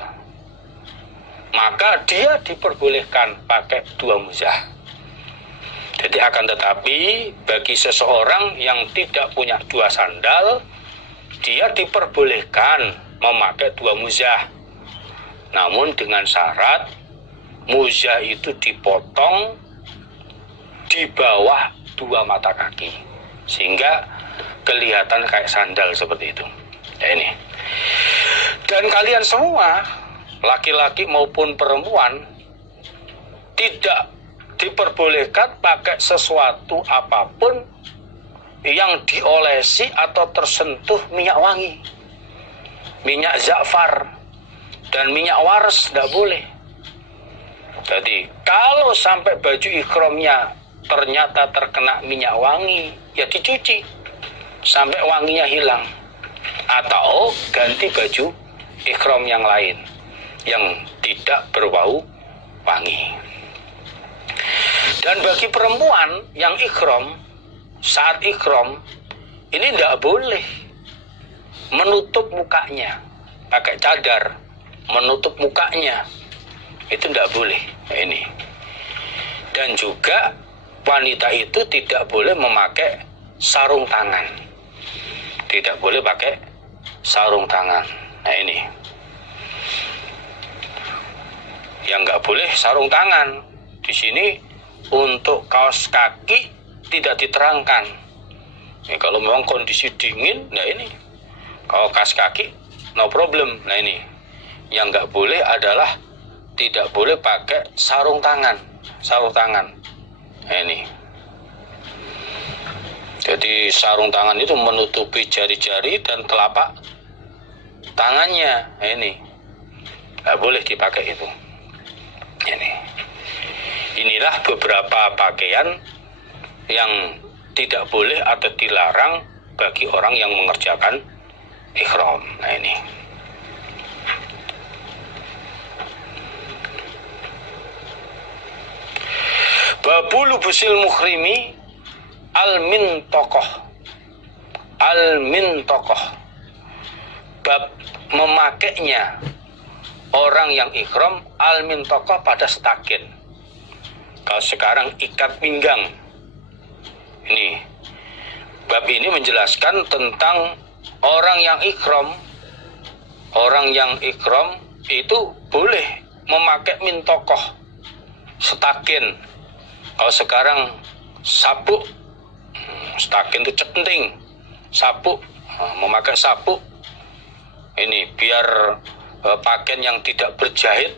maka dia diperbolehkan pakai dua muzah. Jadi akan tetapi bagi seseorang yang tidak punya dua sandal, dia diperbolehkan memakai dua muzah. Namun dengan syarat muzah itu dipotong di bawah dua mata kaki, sehingga kelihatan kayak sandal seperti itu. Ya ini. Dan kalian semua, laki-laki maupun perempuan, tidak diperbolehkan pakai sesuatu apapun yang diolesi atau tersentuh minyak wangi, minyak za'far dan minyak wars, tidak boleh. Jadi kalau sampai baju ikhramnya ternyata terkena minyak wangi, ya dicuci sampai wanginya hilang, atau ganti baju ikhram yang lain yang tidak berbau wangi. Dan bagi perempuan yang ikhram, saat ikhram ini tidak boleh menutup mukanya pakai cadar, menutup mukanya Itu tidak boleh. Nah, ini. Dan juga wanita itu tidak boleh memakai sarung tangan. Tidak boleh pakai sarung tangan. Nah ini. Yang nggak boleh sarung tangan. Di sini untuk kaos kaki tidak diterangkan. Ya, kalau memang kondisi dingin, nah ini. Kalau kaos kaki, no problem. Nah ini. Yang nggak boleh adalah tidak boleh pakai sarung tangan. Sarung tangan. Nah ini. Jadi sarung tangan itu menutupi jari-jari dan telapak tangannya. Nah, ini nggak boleh dipakai itu. Ini. Inilah beberapa pakaian yang tidak boleh atau dilarang bagi orang yang mengerjakan ihram. Nah ini. Babul busil muhrimi al-mintokoh. Al-mintokoh. Bab memakainya orang yang ihram al-mintokoh pada stakin. Kalau sekarang ikat pinggang. Ini. Bab ini menjelaskan tentang orang yang ihram. Orang yang ihram itu boleh memakai mintokoh. Stakin. Kalau sekarang sabuk. Stakin itu centing, sabuk, memakai sabuk ini biar pakaian yang tidak berjahit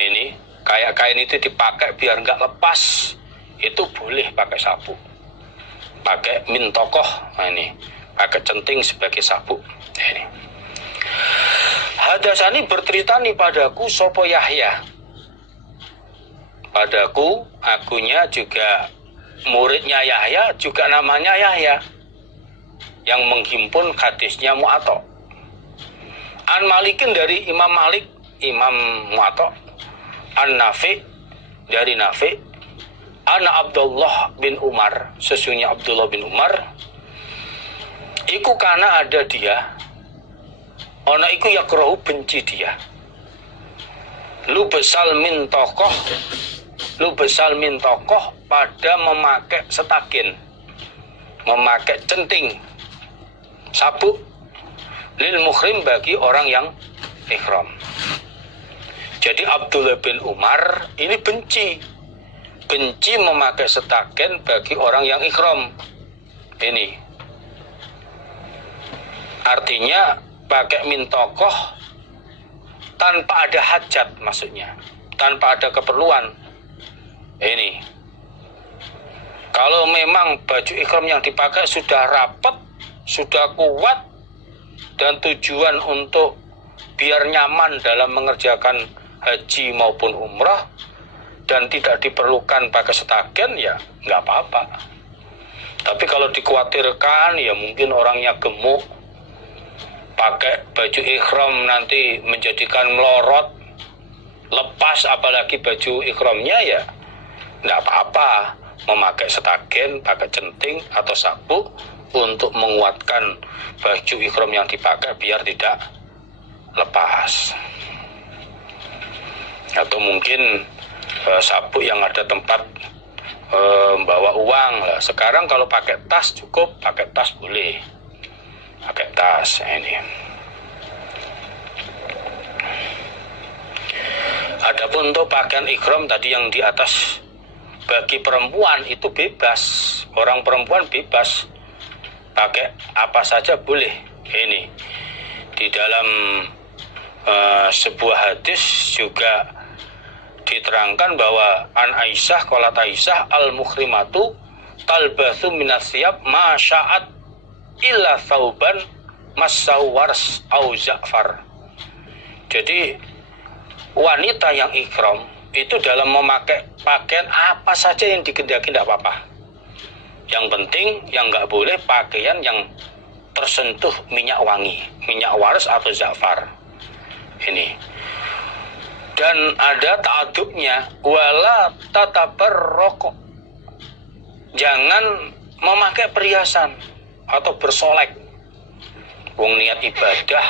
ini kayak kain itu dipakai biar nggak lepas, itu boleh pakai sabuk, pakai mintokoh. Nah ini pakai centing sebagai sabuk. Ini hadasani berceritani padaku sopo Yahya, padaku akunya juga muridnya Yahya, juga namanya Yahya, yang menghimpun hadisnya Mu'atta. An Malikin dari Imam Malik, Imam Mu'atta. An Nafi dari Nafi. Ana Abdullah bin Umar, sesungguhnya Abdullah bin Umar. Iku karena ada dia. Ona iku yakrohu benci dia. Lu besal min tokoh. Lu besal min tokoh pada memakai setakin, memakai centing, sabuk lil muhrim bagi orang yang ihram. Jadi Abdullah bin Umar ini benci memakai setakin bagi orang yang ihram. Ini artinya pakai mintokoh tanpa ada hajat, maksudnya tanpa ada keperluan. Ini kalau memang baju ihram yang dipakai sudah rapat, sudah kuat, dan tujuan untuk biar nyaman dalam mengerjakan haji maupun umrah, dan tidak diperlukan pakai setaken, ya nggak apa-apa. Tapi kalau dikhawatirkan, ya mungkin orangnya gemuk, pakai baju ihram nanti menjadikan melorot, lepas apalagi baju ihramnya, ya nggak apa-apa memakai setaken, pakai centing atau sabuk untuk menguatkan baju ihram yang dipakai biar tidak lepas. Atau mungkin sabuk yang ada tempat bawa uang lah. Sekarang kalau pakai tas cukup, pakai tas boleh, pakai tas. Ini adapun untuk pakaian ihram tadi yang di atas, bagi perempuan itu bebas, orang perempuan bebas pakai apa saja boleh. Ini di dalam sebuah hadis juga diterangkan bahwa an Aisyah qalat Aisyah al muhrimatu talbathu minas siyab ma sya'at illa thauban masau wars au za'far. Jadi wanita yang ihram itu dalam memakai pakaian apa saja yang dikehendaki tidak apa-apa. Yang penting yang nggak boleh pakaian yang tersentuh minyak wangi, minyak waras atau za'far. Ini. Dan ada ta'adubnya, wala tatabarraq. Jangan memakai perhiasan atau bersolek. Wong niat ibadah,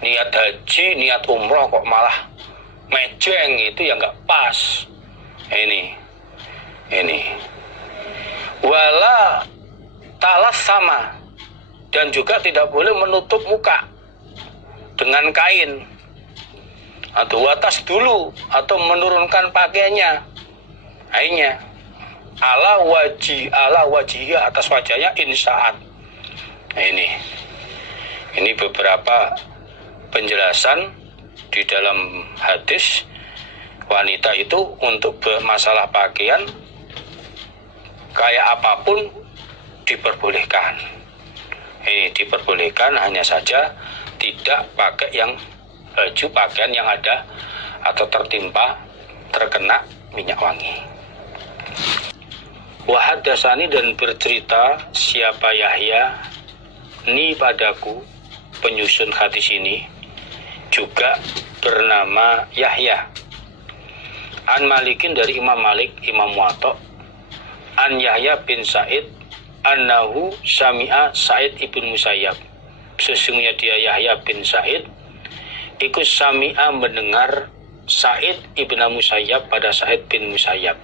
niat haji, niat umroh kok malah mejeng itu ya nggak pas. Ini wala talas sama, dan juga tidak boleh menutup muka dengan kain, atau watas dulu, atau menurunkan pakaiannya, akhirnya ala wajih atas wajahnya insaat. Nah, ini beberapa penjelasan di dalam hadis. Wanita itu untuk masalah pakaian kayak apapun diperbolehkan. Ini diperbolehkan, hanya saja tidak pakai yang baju pakaian yang ada atau terkena minyak wangi. Wahadasani, dan bercerita siapa Yahya ni padaku, penyusun hadis ini juga bernama Yahya. An Malikin, dari Imam Malik, Imam Muwatta, an Yahya bin Sa'id annahu sami'a Sa'id ibn Musayyab, sesungguhnya dia Yahya bin Sa'id ikut sami'a mendengar Sa'id ibn Musayyab pada Sa'id bin Musayyab.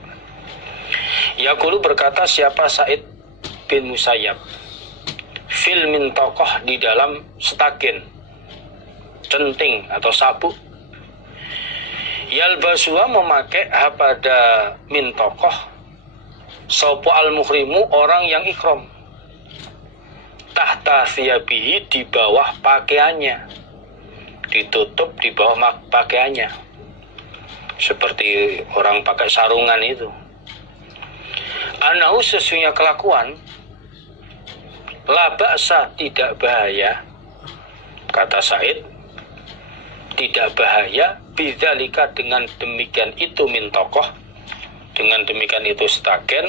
Yaqulu, berkata siapa Sa'id bin Musayyab, fil min tokoh, di dalam setakin, centing atau sabuk, yalbasuha, memakai pada min tokoh, sopo al muhrimu, orang yang ikhram, tahta thiyabihi, di bawah pakaiannya, ditutup di bawah pakaiannya, seperti orang pakai sarungan itu. Anahu, sesungguhnya kelakuan, la ba'sa, tidak bahaya, kata Said, tidak bahaya, bidzalika, dengan demikian itu min tokoh, dengan demikian itu stagen,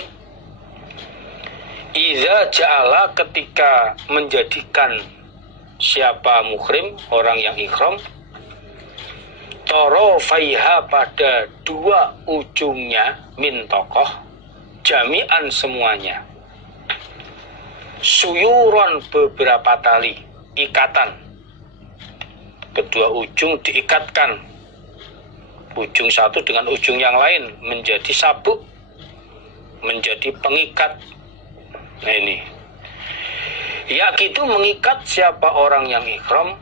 iza ja'ala, ketika menjadikan siapa muhrim, orang yang ikhram, toro faiha, pada dua ujungnya min tokoh, jami'an, semuanya, suyuron, beberapa tali, ikatan, kedua ujung diikatkan, ujung satu dengan ujung yang lain menjadi sabuk, menjadi pengikat. Nah ini, ya gitu, mengikat siapa orang yang ikhram,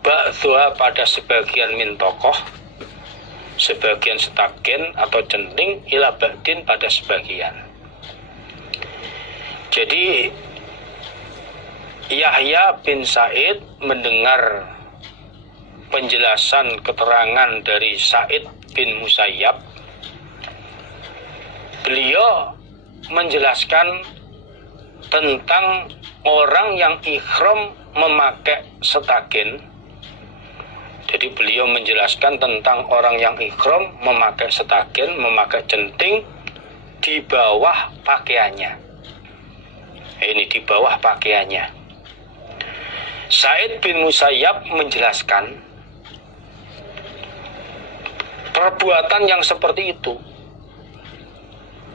ba'dhuha, pada sebagian min tokoh, sebagian setagen atau centing, ila ba'din, pada sebagian. Jadi Yahya bin Sa'id mendengar penjelasan keterangan dari Sa'id bin Musayyab. Beliau menjelaskan tentang orang yang ikhram memakai setagen. Jadi beliau menjelaskan tentang orang yang ikhram memakai setagen, memakai centing di bawah pakaiannya. Ini di bawah pakaiannya. Sa'id bin Musayyab menjelaskan perbuatan yang seperti itu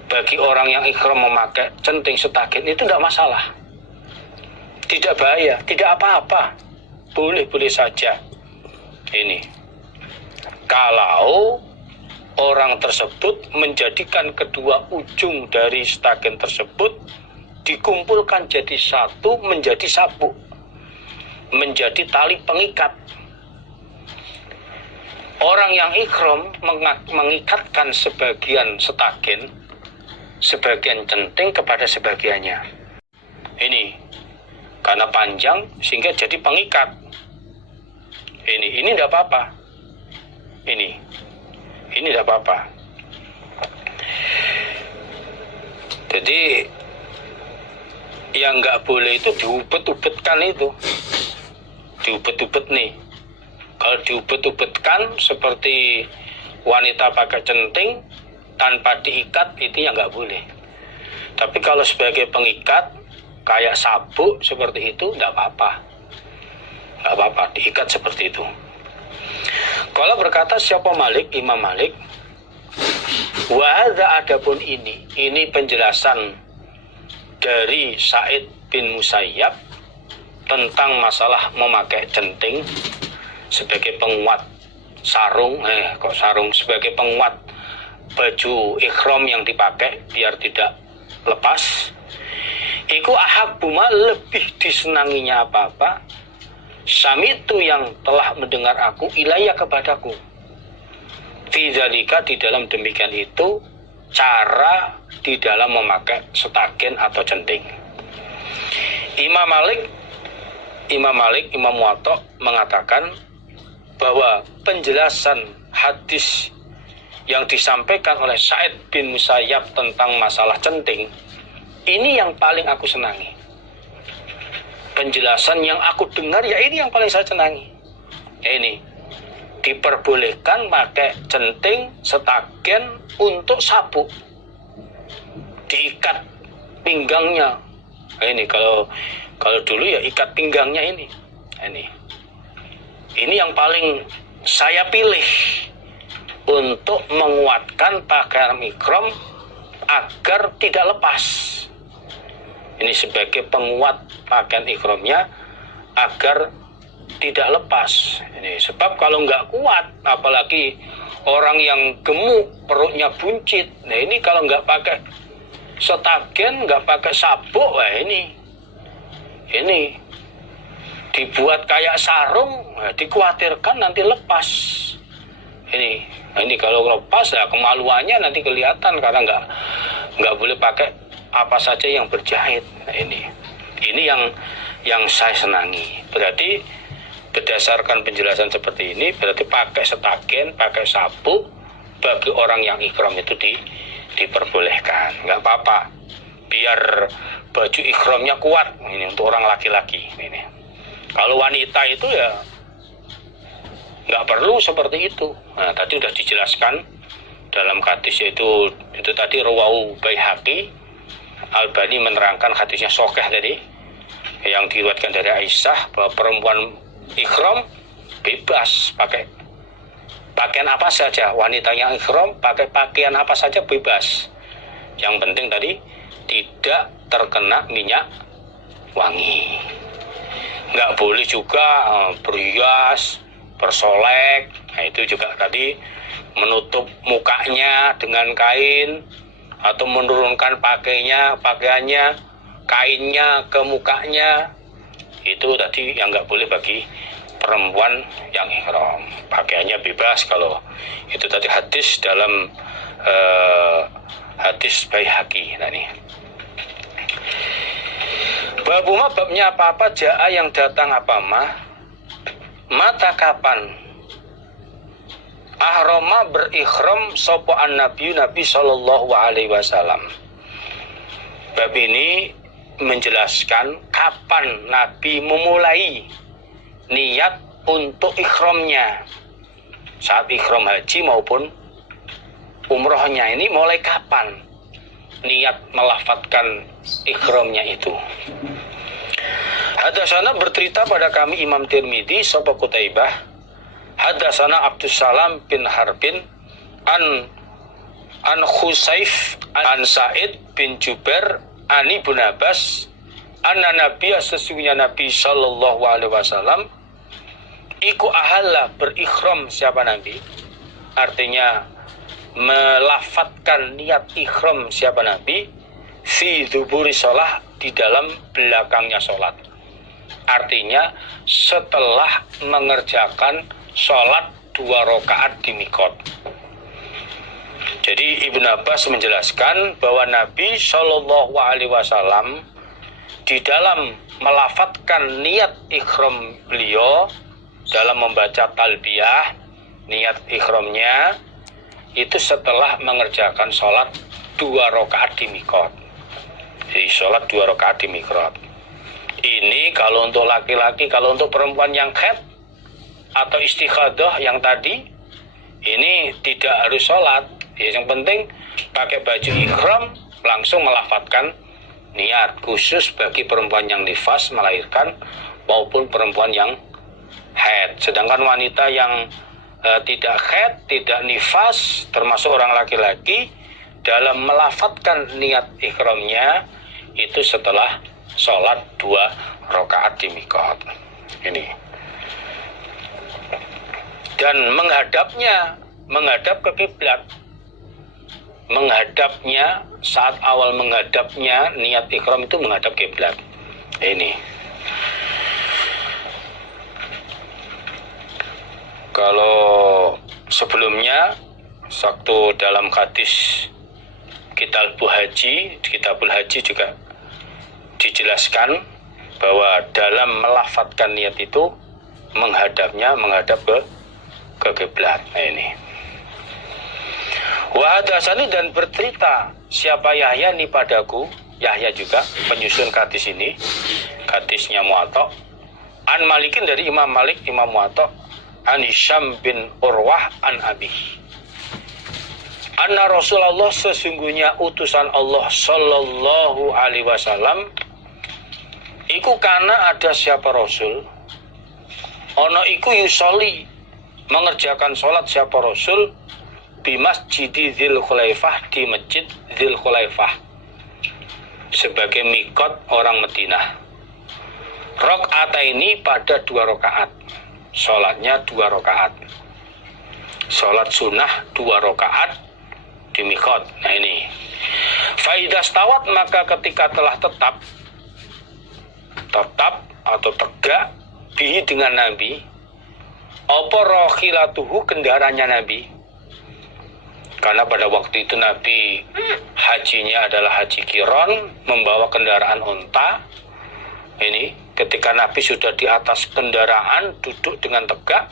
bagi orang yang ikhram memakai centing setagen itu tidak masalah, tidak bahaya, tidak apa-apa, boleh-boleh saja. Ini kalau orang tersebut menjadikan kedua ujung dari setagen tersebut dikumpulkan jadi satu, menjadi sabuk, menjadi tali pengikat. Orang yang ikhram mengikatkan sebagian setagen, sebagian centing kepada sebagiannya. Ini karena panjang sehingga jadi pengikat. Ini tidak apa-apa. Ini tidak apa-apa. Jadi yang nggak boleh itu diubet-ubetkan itu. Diubet-ubet nih. Kalau diubet-ubetkan seperti wanita pakai centing tanpa diikat, itu yang nggak boleh. Tapi kalau sebagai pengikat kayak sabuk seperti itu, nggak apa-apa. Nggak apa-apa, diikat seperti itu. Kalau berkata siapa Malik, Imam Malik, wa hadza, adapun ini penjelasan dari Sa'id bin Musayyab tentang masalah memakai centing sebagai penguat sarung, kok sarung sebagai penguat baju ikhram yang dipakai biar tidak lepas. Iku ahabbuma, lebih disenanginya apa-apa, sami'tu yang telah mendengar aku, ilayya kepadaku. Fi dzalika, di dalam demikian itu, cara di dalam memakai setagen atau centing. Imam Malik, Imam Muwatta mengatakan bahwa penjelasan hadis yang disampaikan oleh Sa'id bin Musayyab tentang masalah centing, ini yang paling aku senangi. Penjelasan yang aku dengar, ya ini yang paling saya senangi. Ini diperbolehkan pakai centing, setagen untuk sabuk, diikat pinggangnya. Ini kalau dulu ya ikat pinggangnya ini. Ini yang paling saya pilih untuk menguatkan pakaian ihram agar tidak lepas. Ini sebagai penguat pakaian ihramnya agar tidak lepas. Ini sebab kalau nggak kuat, apalagi orang yang gemuk, perutnya buncit, nah ini kalau nggak pakai setagen, nggak pakai sabuk, wah ini dibuat kayak sarung, dikhawatirkan nanti lepas. Ini kalau lepas ya kemaluannya nanti kelihatan, karena nggak boleh pakai apa saja yang berjahit. Nah, ini yang saya senangi. Berarti berdasarkan penjelasan seperti ini, berarti pakai setagen, pakai sabuk bagi orang yang ihram itu diperbolehkan, nggak apa-apa, biar baju ihramnya kuat. Ini untuk orang laki-laki. Ini kalau wanita itu ya nggak perlu seperti itu. Nah, tadi sudah dijelaskan dalam hadis, yaitu itu tadi rawahu Baihaqi. Albani menerangkan hadisnya sahih tadi yang diriwayatkan dari Aisyah, bahwa perempuan ihram bebas pakai pakaian apa saja. Wanita yang ihram pakai pakaian apa saja bebas. Yang penting tadi tidak terkena minyak wangi. Nggak boleh juga berhias, bersolek. Nah, itu juga tadi menutup mukanya dengan kain atau menurunkan pakaiannya, kainnya ke mukanya. Itu tadi yang nggak boleh bagi perempuan yang ihram. Pakaiannya bebas. Kalau itu tadi hadis dalam hadis Baihaqi. Nah, ini babuma, babnya apa-apa jaa yang datang apa mata kapan ahrama berikhram sapa an-nabi sallallahu alaihi wasallam. Bab ini menjelaskan kapan Nabi memulai niat untuk ikhramnya, saat ikhram haji maupun umrohnya. Ini mulai kapan niat melafadzkan ikhramnya itu. Hadasana bercerita pada kami Imam Tirmidzi sapa Qutaibah, hadasana Abdussalam bin Harbin an Khusaif an Sa'id bin Jubair an Ibnu Abbas anna Nabiya, sesungguhnya Nabi sallallahu alaihi wasallam iku ahalla berikhram. Siapa Nabi? Artinya melafadzkan niat ikhram siapa Nabi fi dzuburi shalah, di dalam belakangnya sholat. Artinya setelah mengerjakan sholat 2 rakaat di mikot. Jadi Ibnu Abbas menjelaskan bahwa Nabi Shallallahu Alaihi Wasallam di dalam melafadzkan niat ikhram beliau, dalam membaca talbiyah niat ikhramnya itu setelah mengerjakan sholat 2 rakaat di mikot. Jadi sholat 2 rakaat di mikot. Ini kalau untuk laki-laki. Kalau untuk perempuan yang haid atau istikhadah yang tadi, ini tidak harus sholat. Yang penting pakai baju ihram langsung melafadzkan niat, khusus bagi perempuan yang nifas melahirkan maupun perempuan yang haid. Sedangkan wanita yang tidak haid, tidak nifas, termasuk orang laki-laki, dalam melafadzkan niat ihramnya itu setelah sholat 2 rakaat di mikot. Ini dan menghadap ke kiblat. Menghadapnya, saat awal menghadapnya, niat ihram itu menghadap kiblat. Ini kalau sebelumnya waktu dalam hadis Kitabul Haji juga dijelaskan bahwa dalam melafadzkan niat itu menghadap ke kiblat. Nah ini. Wa hadatsani, dan bercerita siapa Yahya ini padaku, Yahya juga penyusun hadis ini, hadisnya Muwatta, an Malikin dari Imam Malik, Imam Muwatta, an Hisham bin Urwah an Abi. Anna Rasulullah, sesungguhnya utusan Allah sallallahu alaihi wasallam, iku kana ada siapa Rasul, ono iku yusoli, mengerjakan sholat siapa Rasul, di masjid Dzul Khulaifah, di masjid Dzul Khulaifah, sebagai mikot orang Madinah. Rakaat ini pada 2 rakaat, sholatnya 2 rakaat, sholat sunnah 2 rakaat di mikot. Nah ini, faidah stawat, maka ketika telah tetap atau tegak, bihi dengan Nabi, apa rokhilatuhu, kendaranya Nabi. Karena pada waktu itu Nabi hajinya adalah haji kiron, membawa kendaraan unta. Ini ketika Nabi sudah di atas kendaraan, duduk dengan tegak,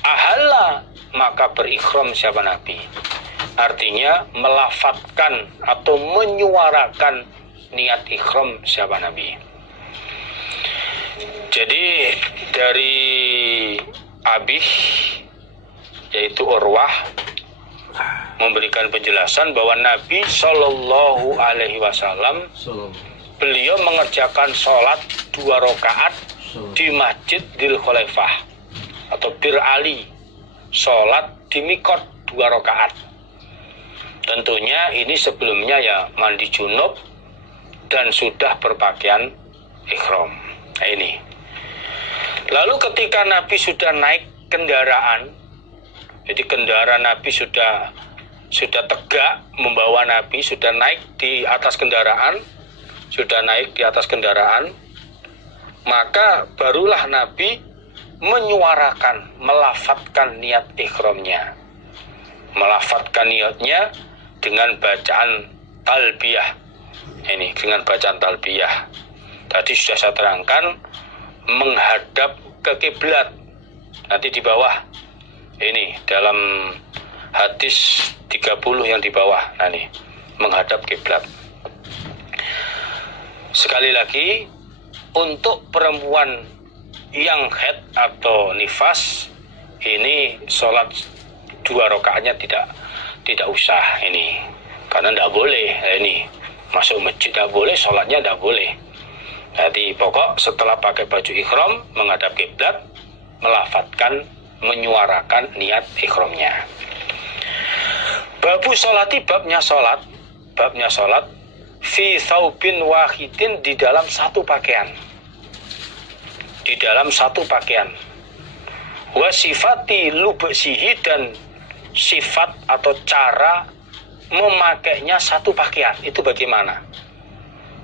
ahalla, maka berikhram siapa Nabi. Artinya melafadzkan atau menyuarakan niat ikhram siapa Nabi. Jadi dari Abih, yaitu Urwah, memberikan penjelasan bahwa Nabi Shallallahu Alaihi Wasallam beliau mengerjakan sholat 2 rakaat di masjid Dzul Khulaifah atau Bir Ali, sholat di mikot 2 rakaat. Tentunya ini sebelumnya ya mandi junub dan sudah berpakaian ihram. Nah ini. Lalu ketika Nabi sudah naik kendaraan, jadi kendaraan Nabi sudah tegak membawa Nabi, sudah naik di atas kendaraan, maka barulah Nabi menyuarakan, melafadzkan niat ihramnya, melafadzkan niatnya dengan bacaan talbiyah. Ini dengan bacaan talbiyah. Tadi sudah saya terangkan, menghadap ke kiblat. Nanti di bawah ini dalam hadis 30 yang di bawah, nah nih, menghadap kiblat. Sekali lagi, untuk perempuan yang haid atau nifas, ini sholat 2 rakaatnya tidak usah ini, karena tidak boleh. Ini masuk masjid tidak boleh, sholatnya tidak boleh. Jadi pokok setelah pakai baju ihram, menghadap kiblat, melafadzkan, menyuarakan niat ihramnya. Babu sholati, babnya sholat fi thawbin wahidin, di dalam satu pakaian, wa sifati lubsihi, dan sifat atau cara memakainya satu pakaian itu bagaimana.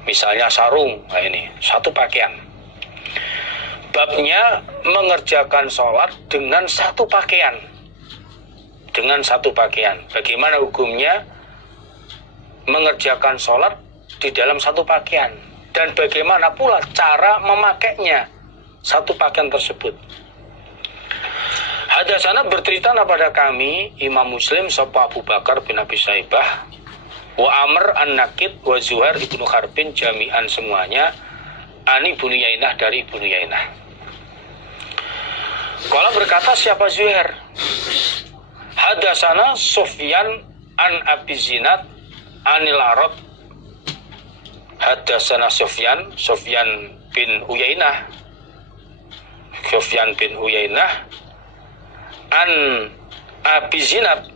Misalnya sarung, nah ini satu pakaian. Babnya mengerjakan sholat dengan satu pakaian. Bagaimana hukumnya mengerjakan sholat di dalam satu pakaian, dan bagaimana pula cara memakainya satu pakaian tersebut. Hadatsana, bercerita pada kami Imam Muslim sapa Abu Bakar bin Abi Syaibah, wa Amr an-Nakid, wa Zuhair ibnu Harbin, jami'an semuanya, ani Ibnu Yainah, dari Ibnu Yainah. Kalau berkata siapa Zuhair? Hadatsana Sufyan an Abi Zinad anil Arad. Hadatsana Sufyan bin Uyainah an Abi Zinad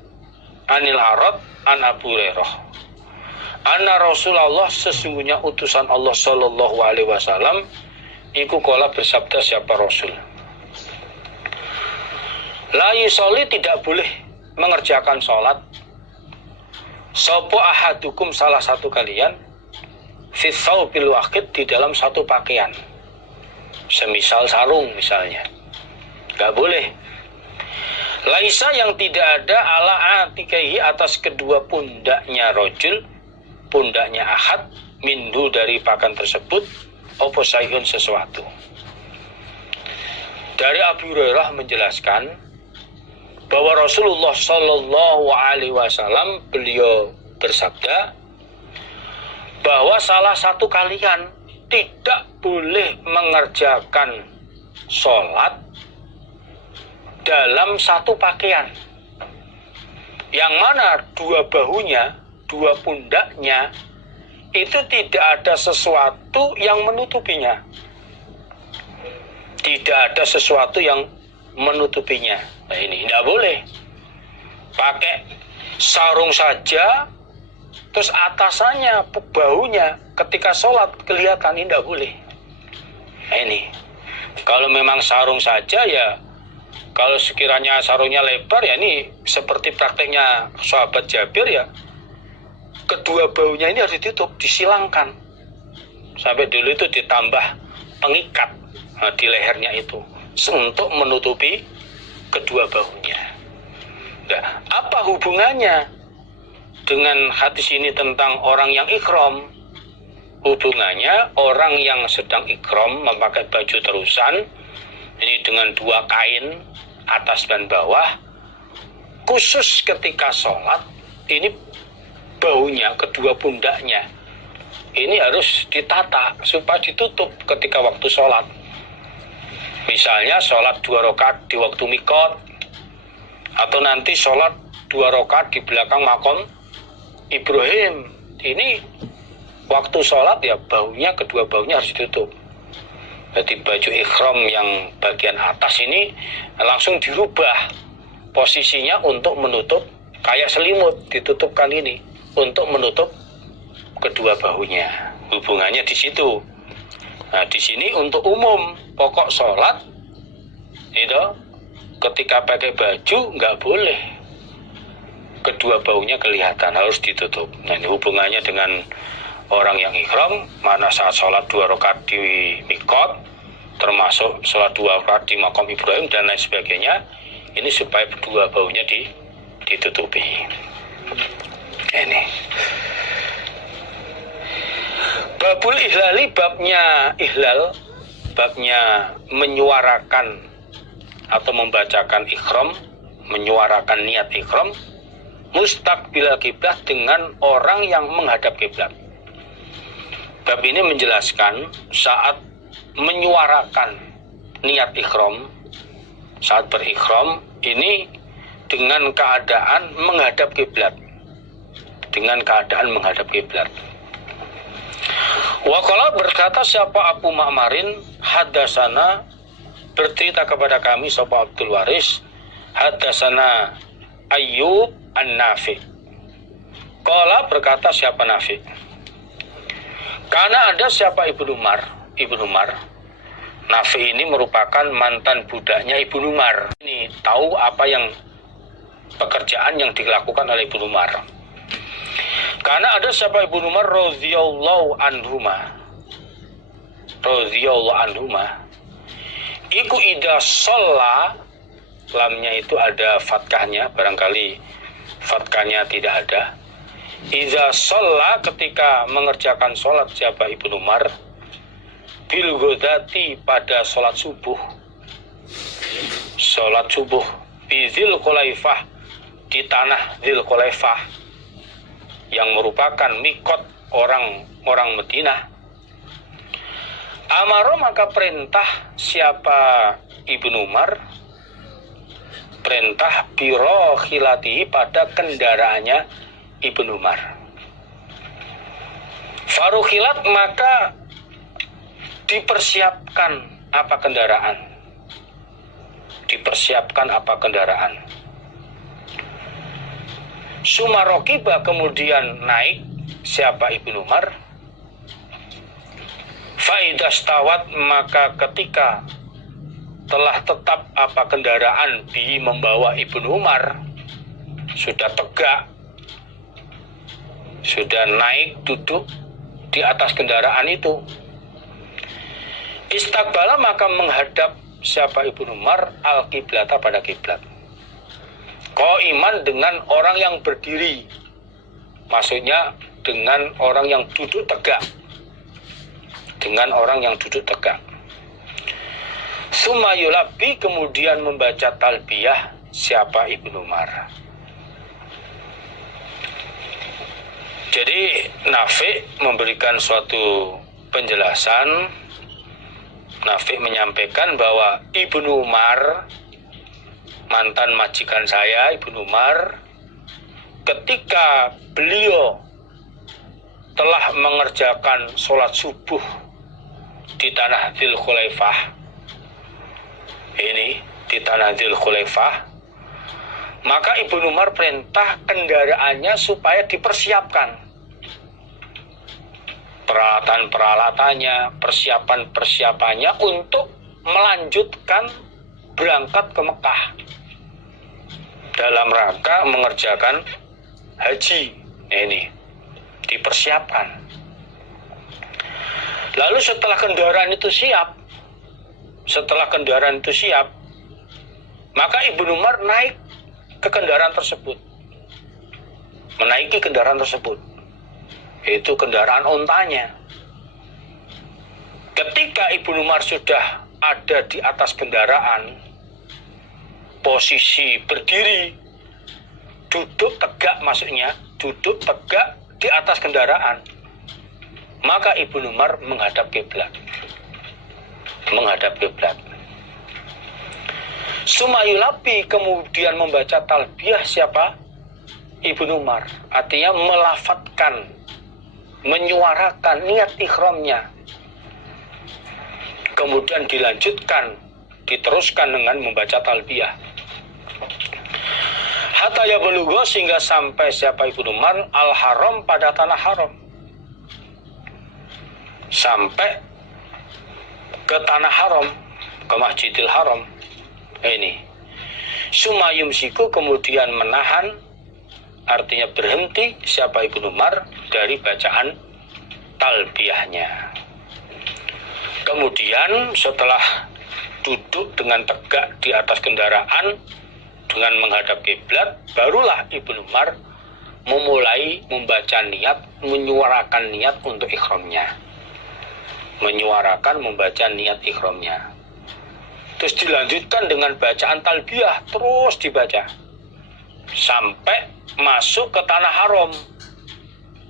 anil Arad an Abu Hurairah. Anna Rasulullah, sesungguhnya utusan Allah sallallahu alaihi wasallam, iku kala bersabda siapa Rasul. La yusolli, tidak boleh mengerjakan sholat sopo ahadukum, salah satu kalian, fi thawbil wahid, di dalam satu pakaian, semisal sarung misalnya, nggak boleh. Laisa, yang tidak ada, ala atikaihi, atas kedua pundaknya rojul, pundaknya ahad, minhu, dari pakaian tersebut, opo sayun, sesuatu. Dari Abu Hurairah menjelaskan bahwa Rasulullah Shallallahu Alaihi Wasallam, beliau bersabda bahwa salah satu kalian tidak boleh mengerjakan sholat dalam satu pakaian, yang mana dua bahunya, dua pundaknya itu tidak ada sesuatu yang menutupinya. Tidak ada sesuatu yang menutupinya. Nah, ini tidak boleh. Pakai sarung saja, terus atasannya, bahunya ketika sholat kelihatan, ini tidak boleh. Nah, ini kalau memang sarung saja ya, kalau sekiranya sarungnya lebar ya, ini seperti prakteknya sahabat Jabir ya, kedua bahunya ini harus ditutup, disilangkan. Sampai dulu itu ditambah pengikat di lehernya itu untuk menutupi kedua bahunya. Nah, apa hubungannya dengan hadis ini tentang orang yang ikhram? Hubungannya, orang yang sedang ikhram memakai baju terusan ini dengan dua kain atas dan bawah, khusus ketika sholat ini bahunya, kedua pundaknya ini harus ditata supaya ditutup ketika waktu sholat. Misalnya sholat 2 rakaat di waktu mikot, atau nanti sholat 2 rakaat di belakang makom Ibrahim. Ini waktu sholat ya, bahunya, kedua bahunya harus ditutup. Jadi baju ikhram yang bagian atas ini langsung dirubah posisinya untuk menutup, kayak selimut ditutupkan ini untuk menutup kedua bahunya. Hubungannya di situ. Nah, di sini untuk umum, pokok sholat itu ketika pakai baju nggak boleh kedua bahunya kelihatan, harus ditutup. Nah, ini hubungannya dengan orang yang ikhram, mana saat sholat 2 rakaat di mikot, termasuk sholat 2 rakaat di makom Ibrahim dan lain sebagainya, ini supaya kedua bahunya ditutupi. Ini babul ihlali, babnya ihlal, babnya menyuarakan atau membacakan ikhram, menyuarakan niat ikhram, mustaqbil kiblat, dengan orang yang menghadap kiblat. Bab ini menjelaskan saat menyuarakan niat ikhram, saat berikhram ini dengan keadaan menghadap kiblat, dengan keadaan menghadap kiblat. Waqala, berkata siapa Abu Ma'marin, hadasana, bercerita kepada kami sapa Abdul Waris, hadasana Ayyub an-Nafi. Qala, berkata siapa Nafi, karena ada siapa Ibnu Umar. Nafi ini merupakan mantan budaknya Ibnu Umar. Ini tahu apa yang pekerjaan yang dilakukan oleh Ibnu Umar. Karena ada siapa Ibnu Umar radhiyallahu anhuma, iku ida sholla, lamnya itu ada fatkahnya, barangkali fatkahnya tidak ada. Iza sholla, ketika mengerjakan sholat siapa Ibnu Umar, bil ghadati, pada sholat subuh, di Dzul Khulaifah, di tanah Dzul Khulaifah yang merupakan mikot orang Madinah. Amaro, maka perintah siapa Ibnu Umar, perintah biro khilatihi, pada kendaraannya Ibnu Umar. Farukhilat, maka dipersiapkan apa kendaraan, Sumarokiba, kemudian naik siapa Ibnu Umar. Faidastawat, maka ketika telah tetap kendaraan bi membawa Ibnu Umar, sudah tegak, sudah naik duduk di atas kendaraan itu, istaqbala maka menghadap siapa Ibnu Umar al-qiblata pada kiblat. Qaiman dengan orang yang berdiri, maksudnya dengan orang yang duduk tegak, dengan orang yang duduk tegak. Summa yulabbi, kemudian membaca talbiyah siapa Ibnu Umar. Jadi Nafi' memberikan suatu penjelasan. Nafi' menyampaikan bahwa Ibnu Umar, mantan majikan saya Ibnu Umar, ketika beliau telah mengerjakan sholat subuh di tanah Dzul Khulaifah, ini di tanah Dzul Khulaifah, maka Ibnu Umar perintah kendaraannya supaya dipersiapkan, peralatan-peralatannya, persiapan-persiapannya untuk melanjutkan berangkat ke Mekah dalam rangka mengerjakan haji. Ini dipersiapkan. Lalu setelah kendaraan itu siap, maka Ibnu Umar naik ke kendaraan tersebut, menaiki kendaraan tersebut, yaitu kendaraan ontanya. Ketika Ibnu Umar sudah ada di atas kendaraan, posisi berdiri, duduk tegak, maksudnya duduk tegak di atas kendaraan, maka Ibnu Umar menghadap kiblat. Sumayulabi, kemudian membaca talbiyah siapa? Ibnu Umar, artinya melafatkan, menyuarakan niat ikhramnya. Kemudian diteruskan dengan membaca talbiyah. Hatta ya belugha, sehingga sampai siapa Ibnu Umar al-haram, pada tanah haram. Sampai ke tanah haram, ke Masjidil Haram. Ini sumayumsiku, kemudian menahan, artinya berhenti siapa Ibnu Umar dari bacaan talbiyahnya. Kemudian setelah duduk dengan tegak di atas kendaraan dengan menghadap kiblat, barulah Ibnu Umar memulai membaca niat, menyuarakan niat untuk ikhramnya, membaca niat ikhramnya. Terus dilanjutkan dengan bacaan talbiyah, terus dibaca sampai masuk ke tanah haram,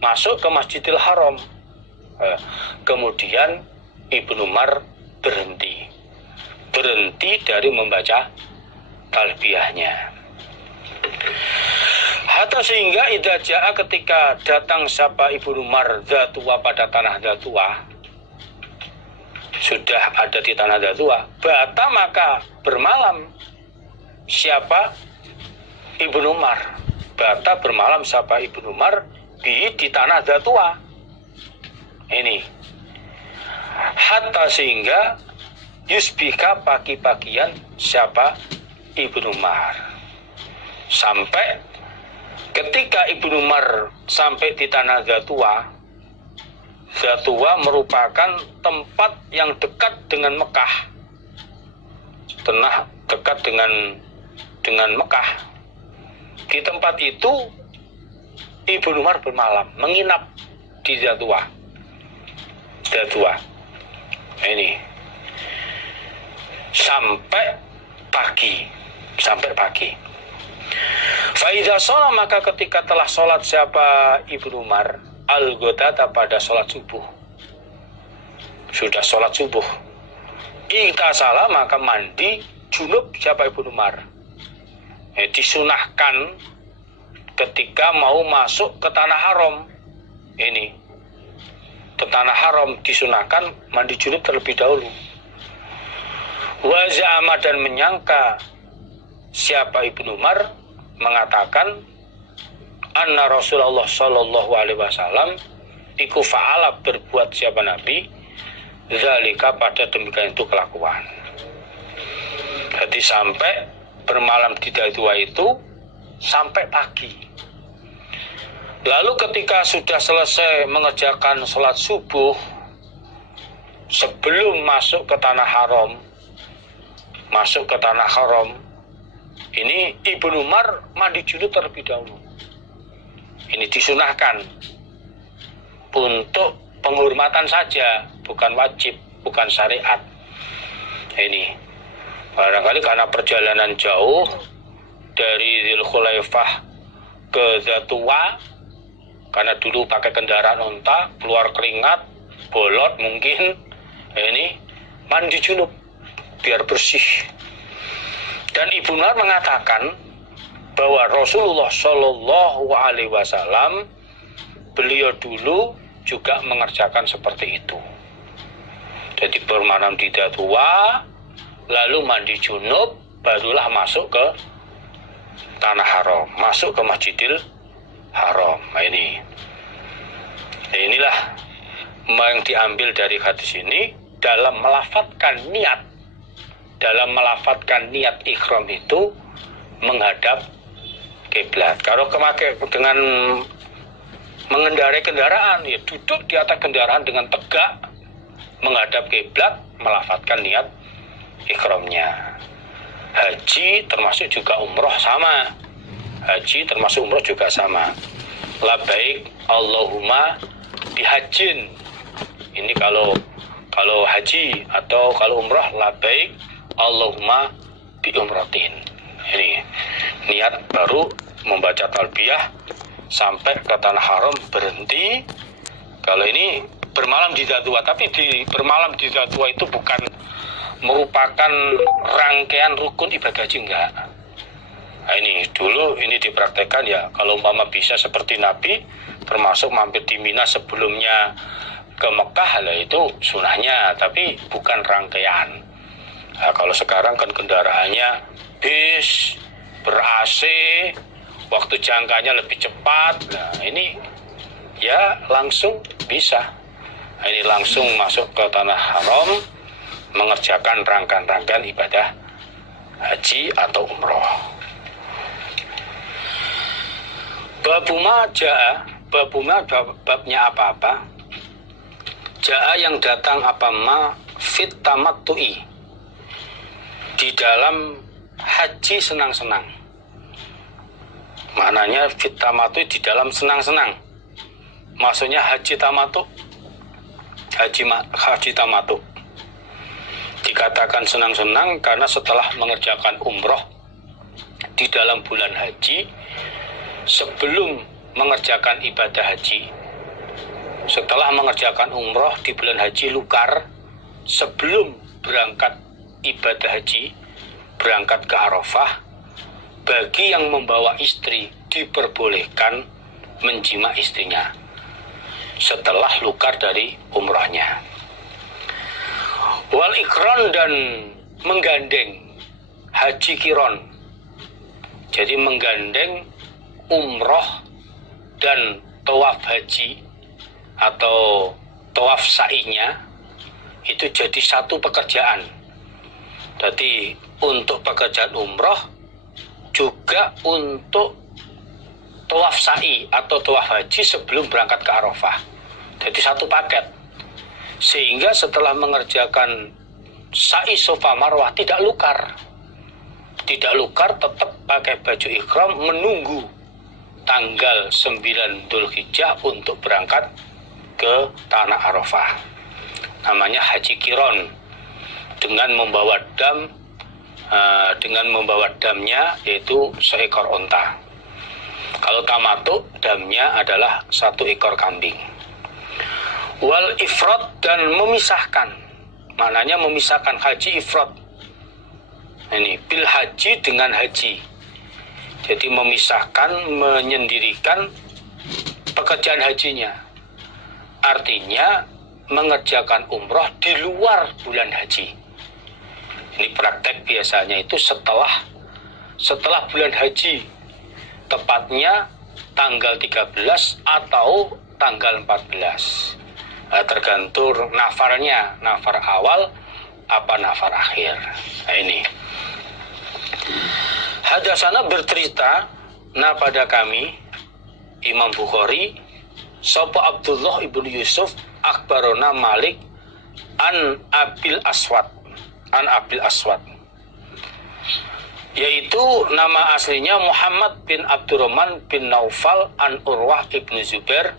masuk ke Masjidil Haram. Kemudian Ibnu Umar berhenti dari membaca talbiyahnya. Hatta sehingga idza jaa, ketika datang siapa Ibnu Umar Dzatuwa, pada tanah Dzatuwa, sudah ada di tanah Dzatuwa, bata maka bermalam siapa Ibnu Umar, bata bermalam siapa Ibnu Umar di tanah Dzatuwa. Ini hatta sehingga yusbika, pagi-pagian siapa Ibnu Umar, sampai ketika Ibnu Umar sampai di tanah Dzatuwa. Dzatuwa merupakan tempat yang dekat dengan Mekah, dekat dengan Mekah. Di tempat itu Ibnu Umar bermalam, menginap di Dzatuwa. Ini sampai pagi. Faidha sholat, maka ketika telah sholat siapa Ibnu Umar al-ghadata, pada sholat subuh, sudah sholat subuh, iktasala, maka mandi junub siapa Ibnu Umar. Disunahkan ketika mau masuk ke tanah haram, ini ke tanah haram disunahkan mandi junub terlebih dahulu. Wa za'ama, dan menyangka siapa Ibnu Umar mengatakan anna Rasulullah sallallahu alaihi wasallam iku fa'ala, berbuat siapa Nabi zalika, pada demikian itu kelakuan. Jadi sampai bermalam di Datua itu sampai pagi. Lalu ketika sudah selesai mengerjakan sholat subuh, sebelum masuk ke tanah haram, ini Ibnu Umar mandi junub terlebih dahulu. Ini disunahkan untuk penghormatan saja, bukan wajib, bukan syariat. Ini barangkali karena perjalanan jauh dari Dzulkhulaifah ke Dzatuwa, karena dulu pakai kendaraan unta, keluar keringat, bolot mungkin, ini mandi junub biar bersih. Dan Ibnu Umar mengatakan bahwa Rasulullah Shallallahu Alaihi Wasallam beliau dulu juga mengerjakan seperti itu. Jadi bermalam di Datua, lalu mandi junub, barulah masuk ke tanah haram, masuk ke Masjidil Haram. Nah, inilah yang diambil dari hadis ini dalam melafatkan niat. Dalam melafatkan niat ikhram itu menghadap kiblat. Kalau dengan mengendarai kendaraan, ya duduk di atas kendaraan dengan tegak menghadap kiblat, melafatkan niat ikhramnya. Haji termasuk juga umroh sama. Haji termasuk umroh juga sama. Labbaik Allahumma bihajjin. Ini kalau haji, atau kalau umroh labbaik Allahumma bi umratin. Ini niat baru membaca talbiyah sampai ke tanah haram, berhenti. Kalau ini bermalam di Datua, tapi bermalam di Datua itu bukan merupakan rangkaian rukun ibadah haji, enggak. Nah, ini dulu ini dipraktekkan ya, kalau umpama bisa seperti Nabi, termasuk mampir di Mina sebelumnya ke Mekah, lah itu sunahnya, tapi bukan rangkaian. Nah, kalau sekarang kan kendaraannya bis, ber-AC, waktu jangkanya lebih cepat. Nah, ini ya langsung bisa. Nah, ini langsung masuk ke tanah haram, mengerjakan rangkaian-rangkaian ibadah haji atau umroh. Babuma ja'a, babuma babnya apa-apa. Ja'a yang datang apa ma fit tamattu'i, di dalam haji senang-senang. Maknanya fit tamattu di dalam senang-senang. Maksudnya haji tamattu. Haji tamattu dikatakan senang-senang karena setelah mengerjakan umroh di dalam bulan haji, sebelum mengerjakan ibadah haji, setelah mengerjakan umroh di bulan haji Lukar, sebelum berangkat ibadah haji, berangkat ke Arafah, bagi yang membawa istri diperbolehkan menjima istrinya setelah lukar dari umrohnya. Wal ikron, dan menggandeng haji kiron, jadi menggandeng umroh dan tawaf haji atau tawaf sa'inya, itu jadi satu pekerjaan. Jadi untuk pekerjaan umroh juga untuk tawaf sa'i atau tawaf haji sebelum berangkat ke Arafah. Jadi satu paket. Sehingga setelah mengerjakan sa'i Safa Marwah tidak lukar. Tidak lukar, tetap pakai baju ihram menunggu tanggal 9 Dzulhijjah untuk berangkat ke tanah Arafah. Namanya haji kiron, dengan membawa damnya yaitu seekor onta. Kalau tamattu, damnya adalah 1 ekor kambing. Wal ifrad, dan memisahkan, maknanya memisahkan haji ifrad. Ini bil haji dengan haji. Jadi memisahkan, menyendirikan pekerjaan hajinya. Artinya mengerjakan umroh di luar bulan haji. Ini praktek biasanya itu setelah bulan haji, tepatnya tanggal 13 atau tanggal 14. Tergantung nafarnya, nafar awal apa nafar akhir. Nah, ini Hadasana bercerita pada kami Imam Bukhari sapa Abdullah ibnu Yusuf akhbarona Malik an Abil Aswad yaitu nama aslinya Muhammad bin Abdurrahman bin Naufal an Urwah ibnu Zubair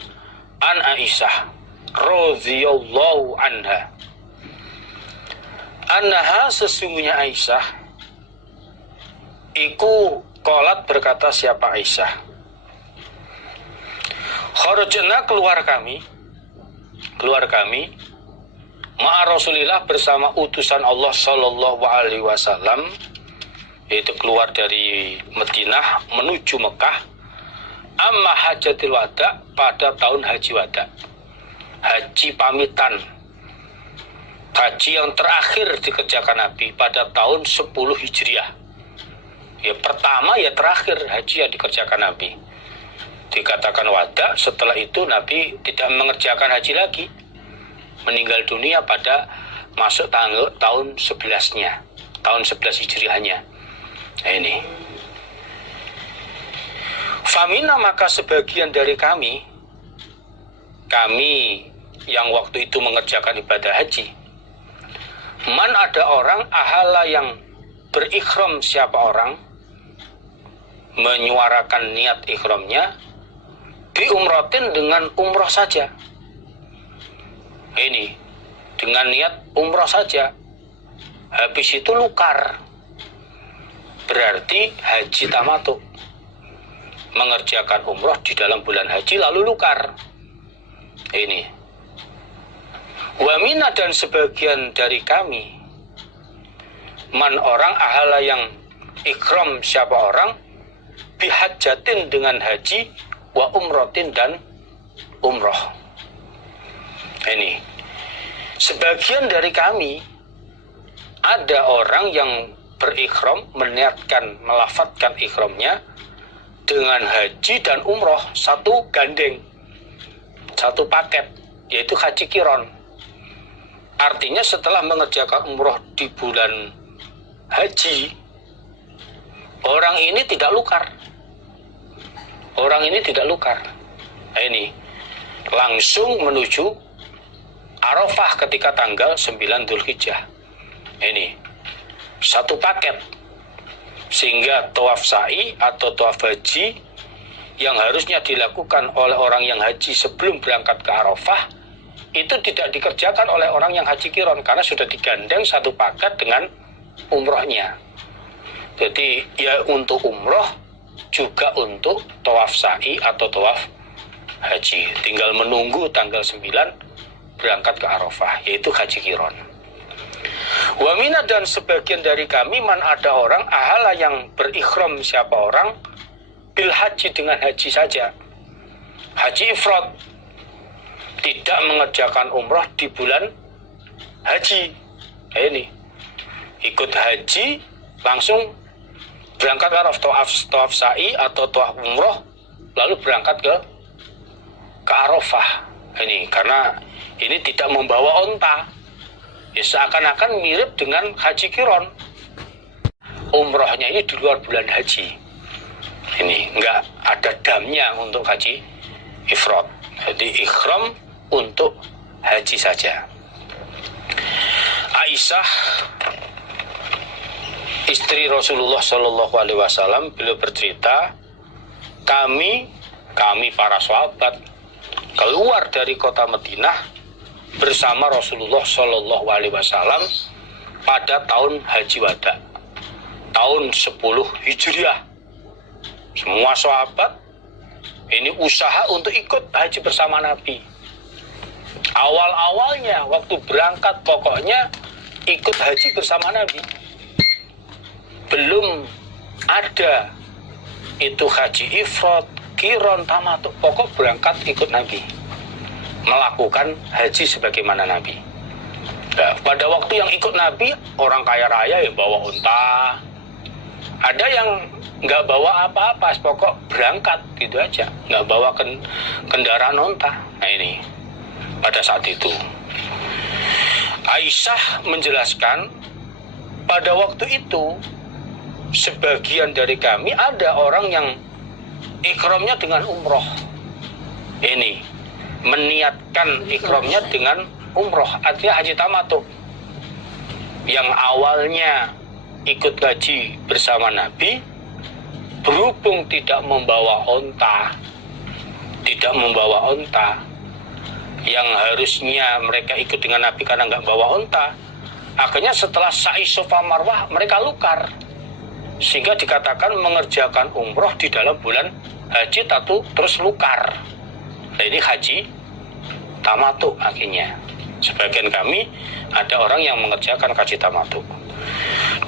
an Aisyah radhiyallahu anha annaha sesungguhnya Aisyah iku qolat berkata siapa Aisyah kharajna keluar kami ma'a Rasulillah bersama utusan Allah sallallahu alaihi wasallam, yaitu keluar dari Madinah menuju Mekah amma hajatil wada pada tahun haji wada, haji pamitan, haji yang terakhir dikerjakan Nabi pada tahun 10 Hijriah. Ya pertama ya terakhir haji yang dikerjakan Nabi. Dikatakan wada, setelah itu Nabi tidak mengerjakan haji lagi. Meninggal dunia pada masuk tahun 11-nya, tahun 11 Hijriahnya. Nah ini. Famina maka sebagian dari kami yang waktu itu mengerjakan ibadah haji. Man ada orang ahala yang berikhram siapa orang menyuarakan niat ikhramnya bi umratin dengan umrah saja. Ini dengan niat umrah saja, habis itu lukar, berarti haji tamattu, mengerjakan umrah di dalam bulan haji lalu lukar. Ini wamina dan sebagian dari kami man orang ahala yang ikhram siapa orang bihajjatin dengan haji wa umrotin dan umroh. Ini sebagian dari kami ada orang yang berikhram, meniatkan, melafadzkan ikhramnya dengan haji dan umroh satu gandeng, satu paket, yaitu haji kiron. Artinya setelah mengerjakan umroh di bulan haji, orang ini tidak lukar. Nah, ini langsung menuju Arafah ketika tanggal 9 Dzulhijjah. Ini satu paket, sehingga tawaf sa'i atau tawaf haji yang harusnya dilakukan oleh orang yang haji sebelum berangkat ke Arafah itu tidak dikerjakan oleh orang yang haji kiron karena sudah digandeng satu paket dengan umrohnya. Jadi ya untuk umroh juga untuk tawaf sa'i atau tawaf haji, tinggal menunggu tanggal 9 berangkat ke Arafah, yaitu haji kiron. Wamina dan sebagian dari kami man ada orang ahala yang berikhram siapa orang bil haji dengan haji saja, haji ifrad, tidak mengerjakan umrah di bulan haji. Nah, ini ikut haji langsung berangkat ke tawaf sa'i atau tawaf umrah lalu berangkat ke Arafah. Ini karena ini tidak membawa onta, ya seakan-akan mirip dengan haji kiron. Umrahnya ini di luar bulan haji. Ini enggak ada damnya untuk haji ifrad. Jadi ikhram untuk haji saja. Aisyah istri Rasulullah Shallallahu Alaihi Wasallam beliau bercerita, kami para sahabat keluar dari kota Madinah bersama Rasulullah Shallallahu Alaihi Wasallam pada tahun haji wada, tahun 10 Hijriah. Semua sahabat ini usaha untuk ikut haji bersama Nabi. Awal-awalnya waktu berangkat pokoknya ikut haji bersama Nabi. Belum ada itu haji ifrad, kiron, tamattu, pokok berangkat ikut Nabi, melakukan haji sebagaimana Nabi. Nah, pada waktu yang ikut Nabi orang kaya raya yang bawa unta, ada yang nggak bawa apa-apa, pokok berangkat gitu aja, nggak bawa kendaraan unta. Nah ini pada saat itu Aisyah menjelaskan pada waktu itu sebagian dari kami ada orang yang ikhramnya dengan umroh. Ini meniatkan ikhramnya dengan umroh, artinya haji tamattu. Yang awalnya ikut haji bersama Nabi, berhubung tidak membawa onta, yang harusnya mereka ikut dengan Nabi karena nggak bawa onta, akhirnya setelah sa'i Safa Marwah mereka lukar, sehingga dikatakan mengerjakan umroh di dalam bulan haji terus lukar. Nah, ini haji tamattu akhirnya. Sebagian kami ada orang yang mengerjakan haji tamattu,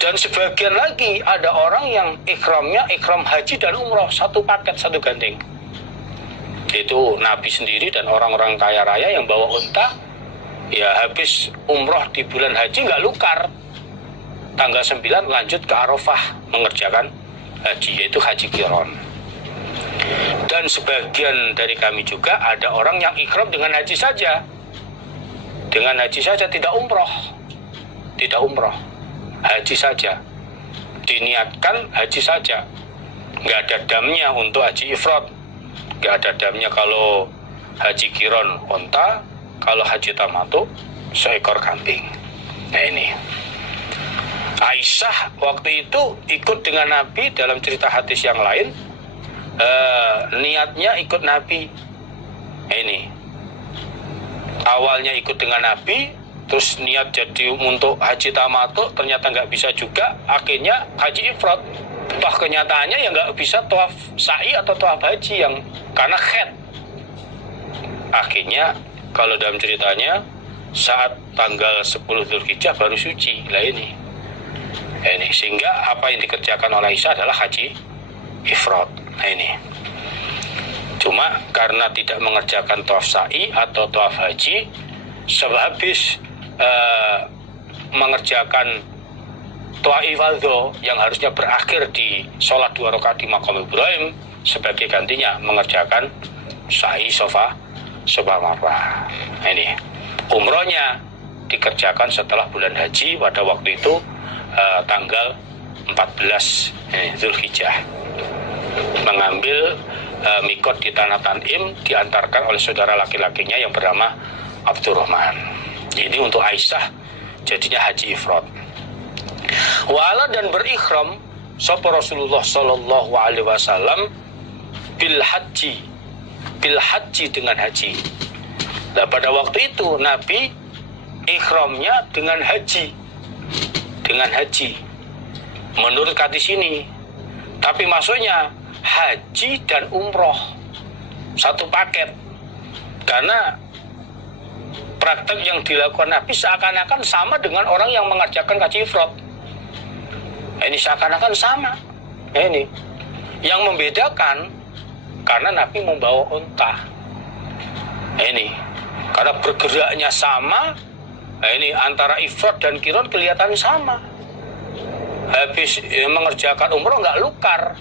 dan sebagian lagi ada orang yang ikhramnya ikhram haji dan umroh satu paket, satu gandeng. Itu Nabi sendiri dan orang-orang kaya raya yang bawa unta, ya habis umroh di bulan haji nggak lukar, tanggal 9 lanjut ke Arafah mengerjakan haji, yaitu haji qiron. Dan sebagian dari kami juga ada orang yang ikhram dengan haji saja, tidak umroh, haji saja, diniatkan haji saja, nggak ada damnya untuk haji ifrad, nggak ada damnya kalau haji qiron onta, kalau haji tamattu seekor kambing. Nah ini Aisyah waktu itu ikut dengan Nabi dalam cerita hadis yang lain, niatnya ikut Nabi. Nah, ini awalnya ikut dengan Nabi, terus niat jadi untuk haji tamattu, ternyata nggak bisa juga, akhirnya haji ifrad. Toh kenyataannya ya nggak bisa tawaf sa'i atau tawaf haji yang karena khed. Akhirnya kalau dalam ceritanya saat tanggal 10 Dzulhijjah baru suci. Lah ini sehingga apa yang dikerjakan oleh Aisyah adalah haji ifrad. Nah ini cuma karena tidak mengerjakan tawaf sa'i atau tawaf haji, sehabis mengerjakan tawaf ifadah yang harusnya berakhir di sholat 2 rakaat di Maqam Ibrahim, sebagai gantinya mengerjakan sa'i Safa Marwah. Nah, ini umrohnya dikerjakan setelah bulan haji pada waktu itu tanggal 14 Dzulhijjah, mengambil mikot di Tanah Tanim, diantarkan oleh saudara laki-lakinya yang bernama Abdurrahman. Ini untuk Aisyah jadinya haji ifrad. Wala dan berikhram sapa Rasulullah sallallahu alaihi wasallam bil haji dengan haji. Nah, pada waktu itu Nabi ikhramnya dengan haji menurut hadis ini, tapi maksudnya haji dan umroh satu paket, karena praktek yang dilakukan Nabi seakan-akan sama dengan orang yang mengerjakan haji ifrad. Ini seakan-akan sama. Ini yang membedakan karena Nabi membawa unta. Ini karena bergeraknya sama. Ini antara ifrad dan qiron kelihatan sama. Habis mengerjakan umroh nggak lukar.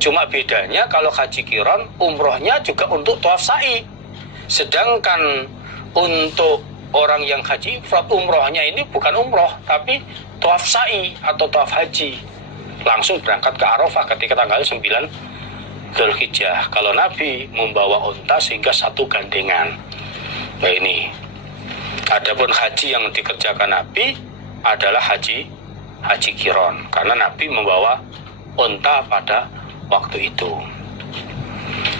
Cuma bedanya kalau haji qiron umrohnya juga untuk tawaf sa'i, sedangkan untuk orang yang haji ifrad umrohnya ini bukan umroh tapi tawaf sa'i atau tawaf haji, langsung berangkat ke Arafah ketika tanggal 9 Dzulhijjah. Kalau Nabi membawa unta sehingga satu gandengan. Nah ini adapun haji yang dikerjakan Nabi adalah haji qiron, karena Nabi membawa unta pada waktu itu.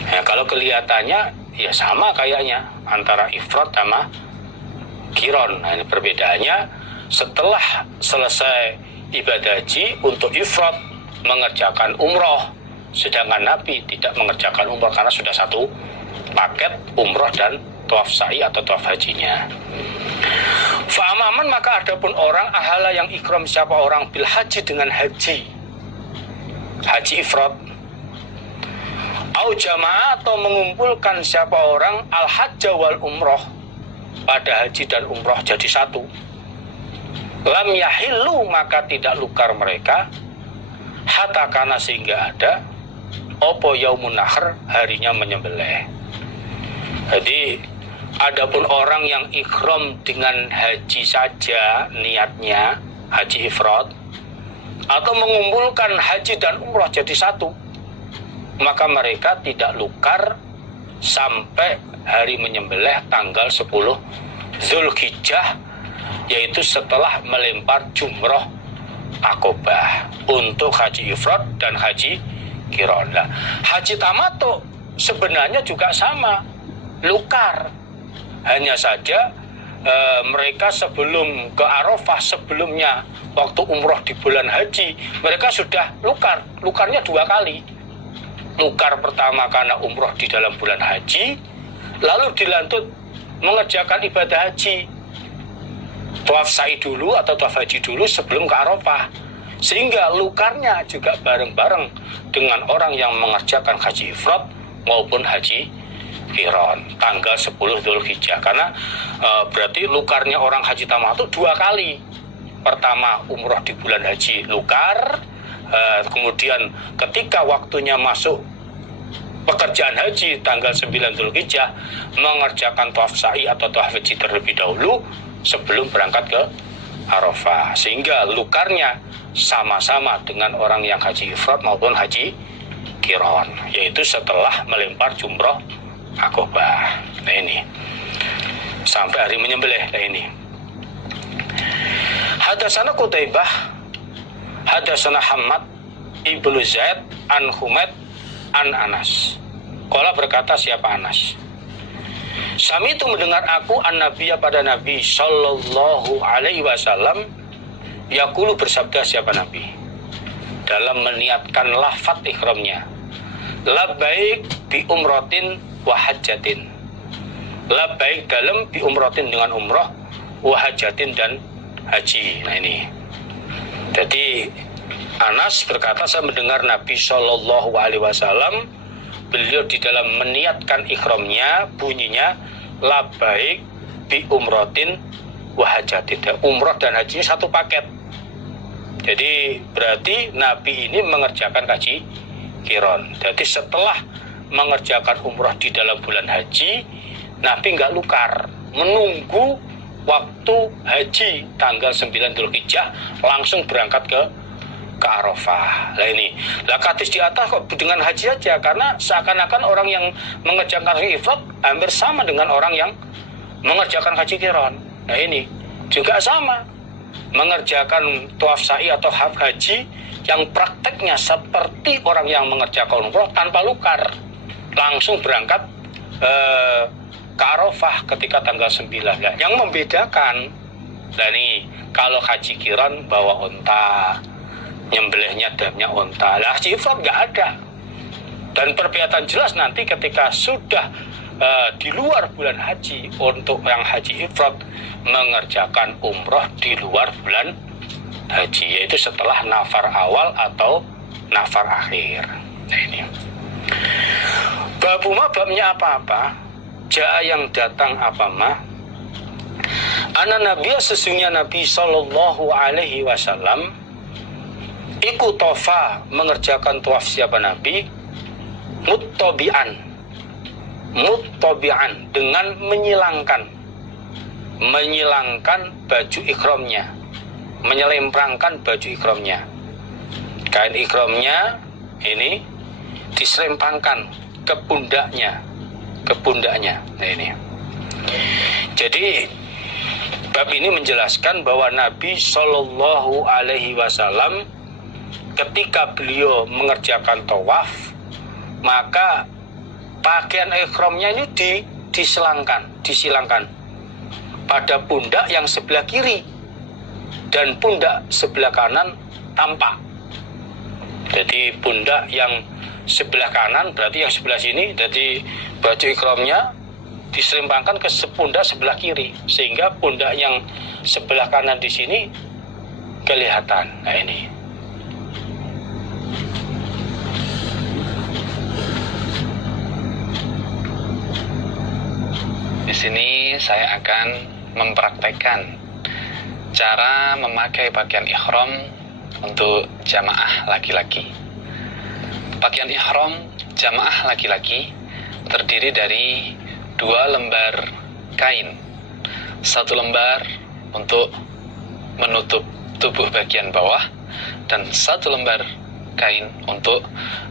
Nah, kalau kelihatannya ya sama kayaknya antara ifrad sama qiron. Nah, ini perbedaannya setelah selesai ibadah haji untuk ifrad mengerjakan umroh, sedangkan Nabi tidak mengerjakan umroh karena sudah satu paket umroh dan tawaf sa'i atau tawaf hajinya. Fa'amaman maka adapun orang ahala yang ikram siapa orang bil haji dengan haji ifrad, au jamaah atau mengumpulkan siapa orang al hajja wal umroh pada haji dan umroh jadi satu, lam yahillu maka tidak lukar mereka, hatta kana sehingga ada opo yaumun nahr harinya menyembelih. Jadi adapun orang yang ikhram dengan haji saja niatnya haji ifrad, atau mengumpulkan haji dan umroh jadi satu, maka mereka tidak lukar sampai hari menyembelih tanggal 10 Zulhijjah, yaitu setelah melempar jumroh Aqobah untuk haji ifrad dan haji qiran. Nah, haji tamattu sebenarnya juga sama, lukar. Hanya saja mereka sebelum ke Arafah, sebelumnya waktu umroh di bulan haji, mereka sudah lukar. Lukarnya 2 kali. Lukar pertama karena umroh di dalam bulan haji, lalu dilanjut mengerjakan ibadah haji, tawaf sa'i dulu atau tawaf haji dulu sebelum ke Arafah. Sehingga lukarnya juga bareng-bareng dengan orang yang mengerjakan haji ifrad maupun haji qiran tanggal 10 Zulhijjah. Karena berarti lukarnya orang haji tamattu 2 kali. Pertama umroh di bulan haji lukar, kemudian ketika waktunya masuk pekerjaan haji tanggal 9 Zulhijjah mengerjakan tawaf sa'i atau tawaf haji terlebih dahulu sebelum berangkat ke Arafah, sehingga lukarnya sama-sama dengan orang yang haji ifrad maupun haji qiran, yaitu setelah melempar jumroh Aqobah. Nah ini sampai hari menyembelih. Nah ini Hadatsana Qutaibah hadatsana Hammad ibnu Zaid an Humaid an Anas. Qala berkata siapa Anas? Sami itu mendengar aku an-Nabiya pada Nabi sallallahu alaihi wasallam yaqulu bersabda siapa Nabi dalam meniatkan lafaz ihramnya, labbaik bi umratin wa hajjatin. Labbaik dalam bi umratin dengan umrah, wa hajjatin dan haji. Nah ini. Jadi Anas berkata saya mendengar Nabi sallallahu alaihi wasallam beliau di dalam meniatkan ihramnya bunyinya labbaik bi umratin wa hajjatin. Umrah dan hajinya satu paket. Jadi berarti Nabi ini mengerjakan haji qiran. Jadi setelah mengerjakan umrah di dalam bulan haji, Nabi nggak lukar, menunggu waktu haji tanggal 9 Zulhijjah langsung berangkat ke Arafah. Nah ini, lah hadis di atas kok dengan haji aja, karena seakan-akan orang yang mengerjakan haji ifrad hampir sama dengan orang yang mengerjakan haji qiran. Nah ini juga sama, mengerjakan tawaf sa'i atau haji yang prakteknya seperti orang yang mengerjakan umrah tanpa lukar, langsung berangkat ke Arafah ketika tanggal 9. Nah, yang membedakan, nah ini kalau haji qiran bawa unta, nyembelihnya damnya unta. Lah haji ifrad nggak ada. Dan perbedaan jelas nanti ketika sudah di luar bulan haji, untuk yang haji ifrad mengerjakan umroh di luar bulan haji, yaitu setelah nafar awal atau nafar akhir. Nah ini babuma, babnya apa-apa, jaa yang datang apa mah, ana nabiya sesungguhnya Nabi sallallahu alaihi wasallam iku tofa mengerjakan tawaf siapa Nabi muttabi'an dengan menyilangkan baju ikhramnya, menyelemprangkan baju ikhramnya, kain ikhramnya ini diselempangkan ke pundaknya. Nah ini, jadi bab ini menjelaskan bahwa Nabi Shallallahu Alaihi Wasallam ketika beliau mengerjakan tawaf, maka pakaian ihramnya ini disilangkan pada pundak yang sebelah kiri dan pundak sebelah kanan tampak. Jadi pundak yang sebelah kanan berarti yang sebelah sini, jadi baju ihramnya diselempangkan ke pundak sebelah kiri, sehingga pundak yang sebelah kanan di sini kelihatan. Nah ini. Di sini saya akan mempraktekkan cara memakai pakaian ihram untuk jamaah laki-laki. Pakaian ihram jamaah laki-laki terdiri dari 2 lembar kain. 1 lembar untuk menutup tubuh bagian bawah dan 1 lembar kain untuk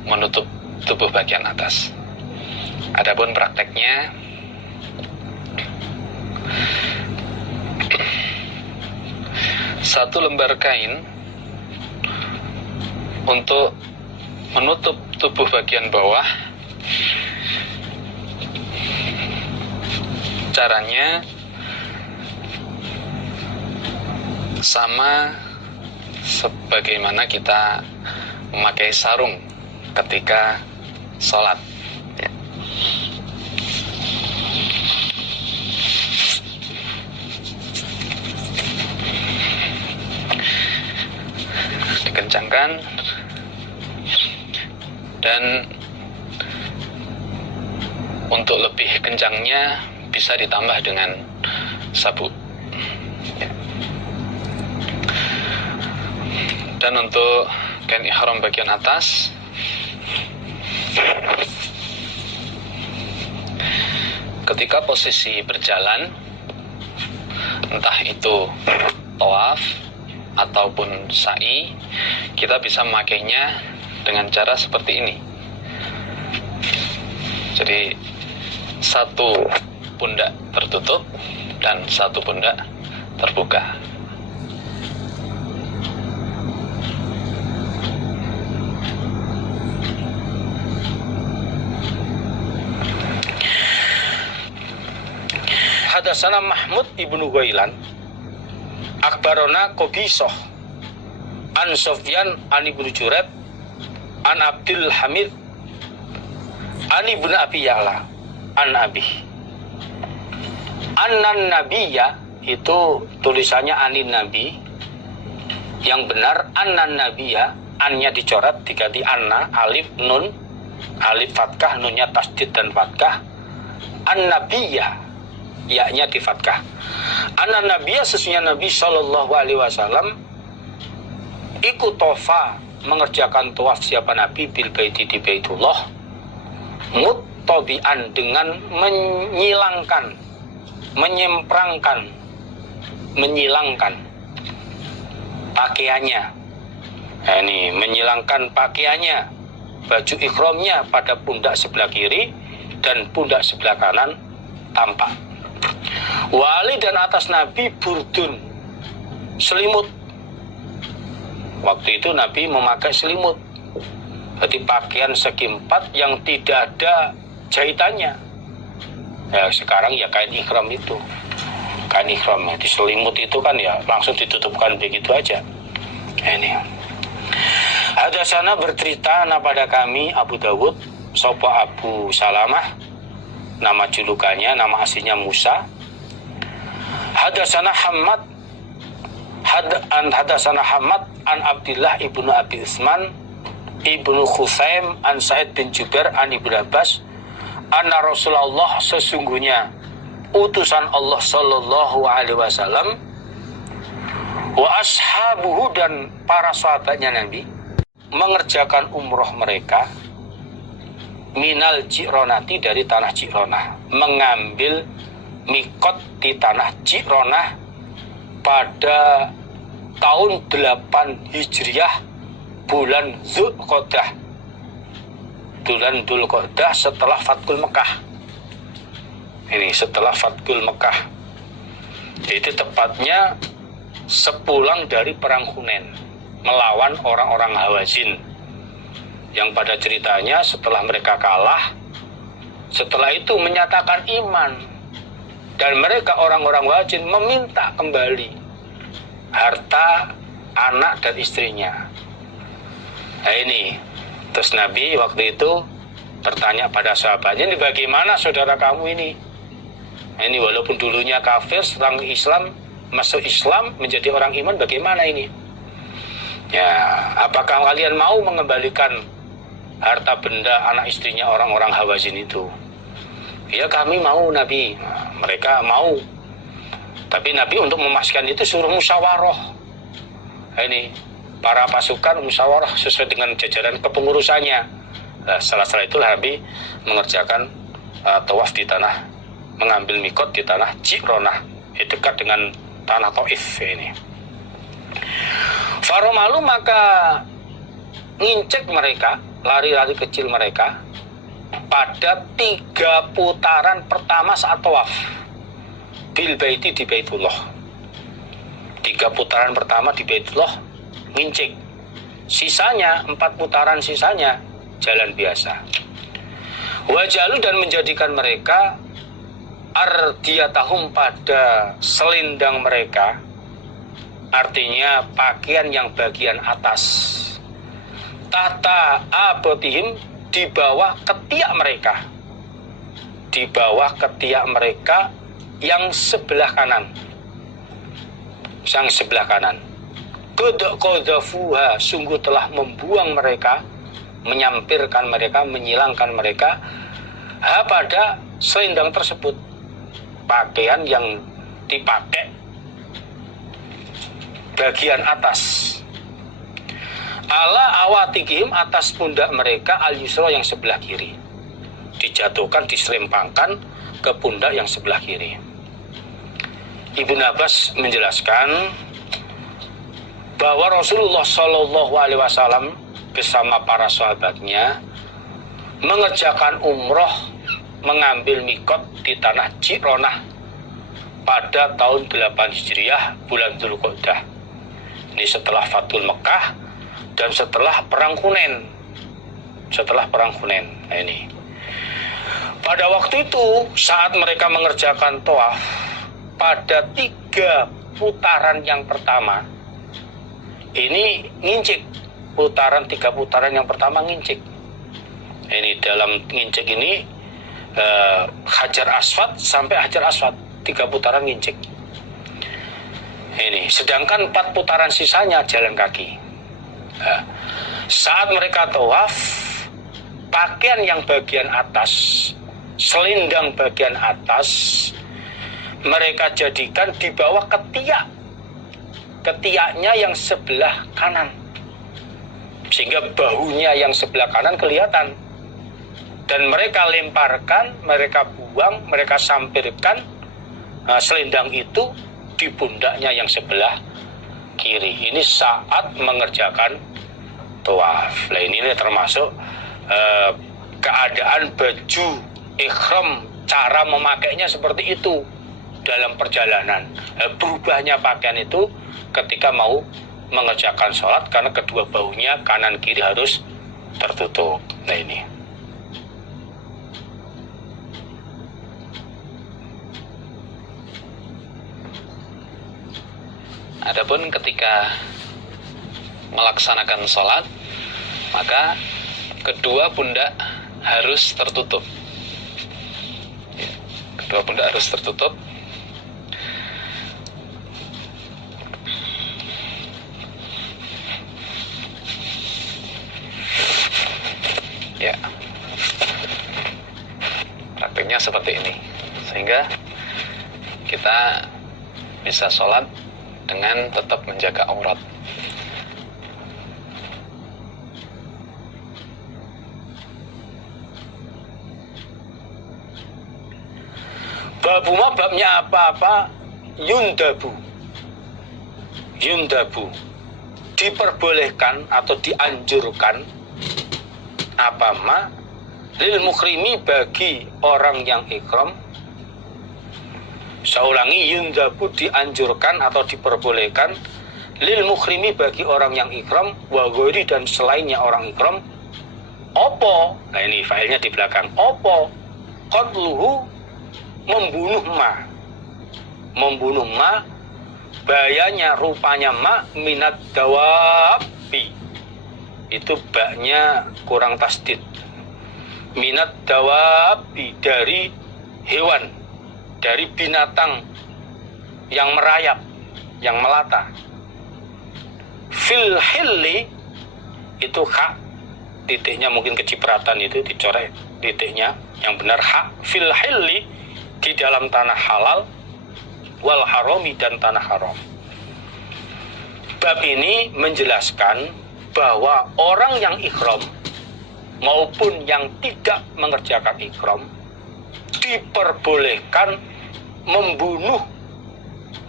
menutup tubuh bagian atas. Adapun prakteknya, satu lembar kain untuk menutup tubuh bagian bawah. Caranya sama sebagaimana kita memakai sarung ketika sholat. Dikencangkan dan untuk lebih kencangnya bisa ditambah dengan sabuk. Dan untuk kain ihram bagian atas, ketika posisi berjalan, entah itu tawaf ataupun sa'i, kita bisa memakainya dengan cara seperti ini. Jadi satu pundak tertutup dan satu pundak terbuka. Hadatsana Mahmud ibnu Ghailan akhbarona Qabisah an Sufyan an ibnu Jurayb an Abdul Hamid an ibnu Abi Ya'la an Abi Annan Nabiyya, itu tulisannya anin Nabi, yang benar Annan Nabiyya, annya dicoret diganti anna, alif nun, alif fatkah, nunnya tasdid dan fatkah. An Nabiyya, ya-nya di fatkah. Annan Nabiyya, sesungguhnya Nabi sallallahu alaihi wasallam ikut tofa, mengerjakan tawaf siapa Nabi bil baiti di Baitullah, muttabi'an, dengan menyilangkan, menyemprangkan, menyilangkan pakaiannya. Ini menyilangkan pakaiannya, baju ihramnya pada pundak sebelah kiri dan pundak sebelah kanan tampak. Wali dan atas Nabi burdun, selimut. Waktu itu Nabi memakai selimut. Jadi pakaian segi empat yang tidak ada jahitannya. Ya, sekarang ya kain ihram itu. Kain ihram di selimut itu kan ya langsung ditutupkan begitu aja. Ini. Hadatsana bercerita pada kami Abu Dawud sapa Abu Salamah, nama julukannya, nama aslinya Musa. Hadatsana Hamad Hadatsana Hamad an Abdullah ibnu Abi Utsman ibnu Khusaim an Sa'id bin Jubair an Ibnu Abbas anna Rasulullah, sesungguhnya utusan Allah sallallahu alaihi wasallam, wa ashabuhu, dan para sahabatnya Nabi, mengerjakan umroh mereka minal Ji'ronati, dari tanah Ji'ronah, mengambil mikot di tanah Ji'ronah pada tahun 8 Hijriah bulan Dzulqa'dah, bulan Dzulqa'dah setelah Fathul Mekah. Ini setelah Fathul Mekah. Itu tepatnya sepulang dari perang Hunain melawan orang-orang Hawazin, yang pada ceritanya setelah mereka kalah, setelah itu menyatakan iman, dan mereka orang-orang Hawazin meminta kembali harta anak dan istrinya. Nah ini, terus Nabi waktu itu bertanya pada sahabatnya, ini bagaimana saudara kamu ini? Ini walaupun dulunya kafir, setelah Islam, masuk Islam, menjadi orang iman, bagaimana ini? Ya, apakah kalian mau mengembalikan harta benda anak istrinya orang-orang Hawazin itu? Ya, kami mau Nabi. Nah, mereka mau. Tapi Nabi untuk memastikan itu suruh musyawarah. Nah, ini para pasukan musyawarah sesuai dengan jajaran kepengurusannya. Nah, setelah itulah Nabi mengerjakan tawaf di tanah, mengambil mikot di tanah Ji'ronah, dekat dengan tanah Taif ini. Faromalu, maka ngincek mereka, lari-lari kecil mereka pada 3 putaran pertama saat tawaf bil baiti, di Baitullah. 3 putaran pertama di Baitullah ngincek, sisanya 4 putaran sisanya jalan biasa. Wajalu, dan menjadikan mereka ardiyatahum, pada selendang mereka, artinya pakaian yang bagian atas, tata abotihim, di bawah ketiak mereka, di bawah ketiak mereka yang sebelah kanan, Qadafuha, sungguh telah membuang mereka, menyampirkan mereka, menyilangkan mereka, pada selendang tersebut, pakaian yang dipakai bagian atas, ala awatikihim, atas pundak mereka, al yusra, yang sebelah kiri, dijatuhkan, diselempangkan ke pundak yang sebelah kiri. Ibnu Abbas menjelaskan bahwa Rasulullah Shallallahu Alaihi Wasallam bersama para sahabatnya mengerjakan umroh, mengambil mikot di tanah Ji'ronah pada tahun 8 Hijriah bulan Dzulqa'dah. Ini setelah Fathul Mekah dan setelah perang Hunain. Nah, ini pada waktu itu saat mereka mengerjakan tawaf, pada 3 putaran yang pertama ini ngincik, 3 putaran yang pertama ngincik. Ini dalam ngincik ini Hajar Aswad sampai Hajar Aswad, 3 putaran ngincik. Ini sedangkan 4 putaran sisanya jalan kaki. Saat mereka tawaf, pakaian yang bagian atas, selendang bagian atas, mereka jadikan di bawah ketiaknya yang sebelah kanan, sehingga bahunya yang sebelah kanan kelihatan. Dan mereka lemparkan, mereka buang, mereka sampirkan selendang itu di pundaknya yang sebelah kiri. Ini saat mengerjakan tawaf. Nah, ini termasuk keadaan baju ihram, cara memakainya seperti itu dalam perjalanan. Berubahnya pakaian itu ketika mau mengerjakan sholat, karena kedua bahunya kanan kiri harus tertutup. Nah, ini adapun ketika melaksanakan sholat, maka kedua pundak harus tertutup. Kedua pundak harus tertutup. Ya, praktiknya seperti ini, sehingga kita bisa sholat dengan tetap menjaga aurat. babuma, babnya apa-apa, yundabu, diperbolehkan atau dianjurkan apa ma lil muhrimi, bagi orang yang ihram. Saya ulangi, yundabu, dianjurkan atau diperbolehkan, lil muhrimi, bagi orang yang ihram, wa ghairi, dan selainnya orang ihram. Opo, nah ini failnya di belakang, opo qatluhu, membunuh ma, bayanya rupanya ma, minat dawabi, itu baknya kurang tasdid, minat dawabi, dari hewan, dari binatang yang merayap, yang melata. Fil hilli, itu hak, titiknya mungkin kecipratan itu dicoret titiknya, yang benar hak. Fil hilli, di dalam tanah halal, wal harami, dan tanah haram. Bab ini menjelaskan bahwa orang yang ihram maupun yang tidak mengerjakan ihram diperbolehkan membunuh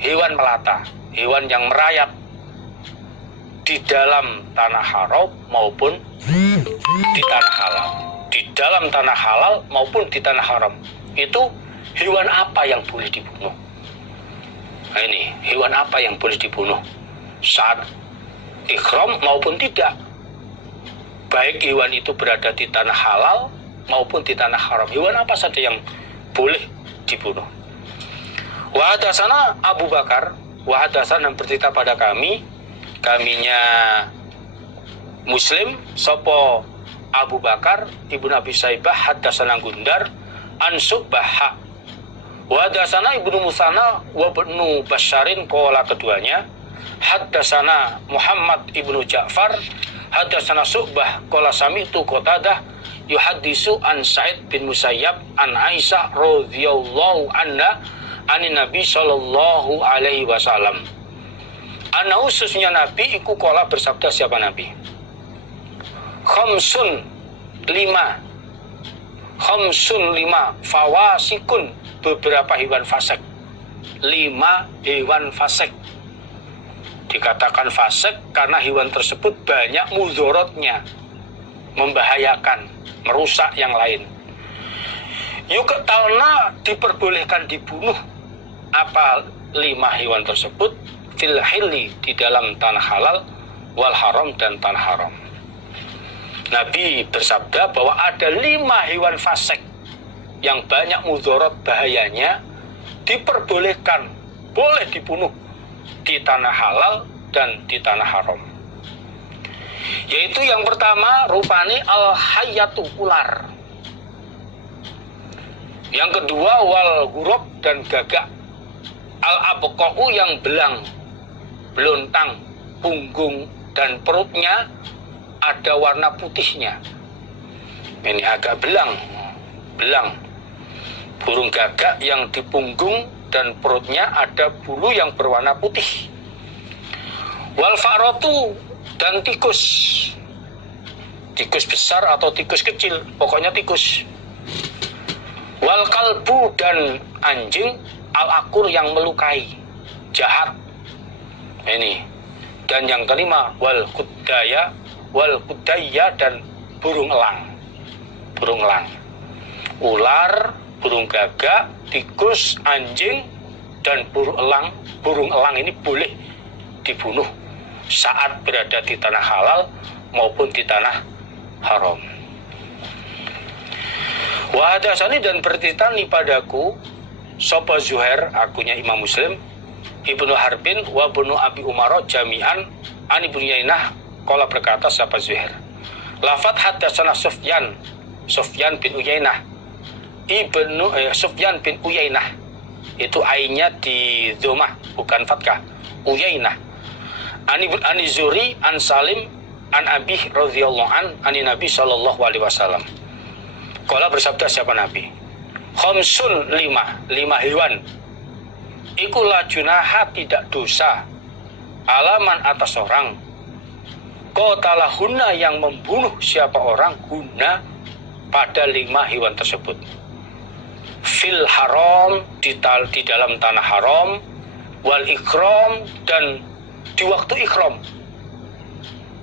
hewan melata, hewan yang merayap, di dalam tanah haram maupun di tanah halal. Di dalam tanah halal maupun di tanah haram. Itu hewan apa yang boleh dibunuh? Nah ini, hewan apa yang boleh dibunuh saat ihram maupun tidak? Baik hewan itu berada di tanah halal maupun di tanah haram. Hewan apa saja yang boleh dibunuh? Wa hadatsana Abu Bakar, wa hadatsana bercerita pada kaminya Muslim, sopo Abu Bakar Ibnu Abi Saibah hadatsana Gundar an Subah. Wa hadatsana Ibnu Musanna wa Ibnu Basyarin qala keduanya hadatsana Muhammad Ibnu Ja'far hadatsana Subah qala sami'tu Qatadah yuhaddisu an Sa'id bin Musayyab an Aisyah radhiyallahu anha anin Nabi sallallahu alaihi wasallam. Ana khususnya Nabi iku qala bersabda siapa Nabi? Khamsun lima fawasikun beberapa hewan fasik. 5 hewan fasik. Dikatakan fasik karena hewan tersebut banyak mudorotnya, membahayakan, merusak yang lain. Yuk tauna diperbolehkan dibunuh apa 5 hewan tersebut fil hilli di dalam tanah halal wal haram dan tanah haram. Nabi bersabda bahwa ada 5 hewan fasik yang banyak mudorot bahayanya diperbolehkan, boleh dibunuh di tanah halal dan di tanah haram. Yaitu yang pertama rupane al-hayyatu ular. Yang kedua wal ghurab dan gagak. Al-abqa'u yang belang, belontang, punggung dan perutnya ada warna putihnya. Ini agak belang. Burung gagak yang di punggung dan perutnya ada bulu yang berwarna putih. Wal fa'ratu dan tikus. Tikus besar atau tikus kecil, pokoknya tikus. Wal kalbu dan anjing al-akur yang melukai, jahat. Ini. Dan yang kelima wal kudaya dan burung elang. Ular, burung gagak, tikus, anjing dan burung elang ini boleh dibunuh saat berada di tanah halal maupun di tanah haram. Wa hadatsani dan bertitani padaku sapa Zuhair, akunya Imam Muslim, Ibnu Harbin wa Ibnu Abi Umar jami'an an Ibnu Yainah qala berkata siapa Zuhair. Lafat hadatsana Sufyan bin Uyainah. Sufyan bin Uyainah itu ainnya di dhammah bukan fathah. Uyainah. Ani Zuri an Salim an Abi radhiyallahu ani Nabi sallallahu alaihi wasallam. Qala bersabda siapa Nabi? Khamsun 5 hewan. Iku la junaha tidak dosa alaman atas orang qatalahunna yang membunuh siapa orang guna pada 5 hewan tersebut. Fil haram di dalam tanah haram wal ikram dan di waktu ikram.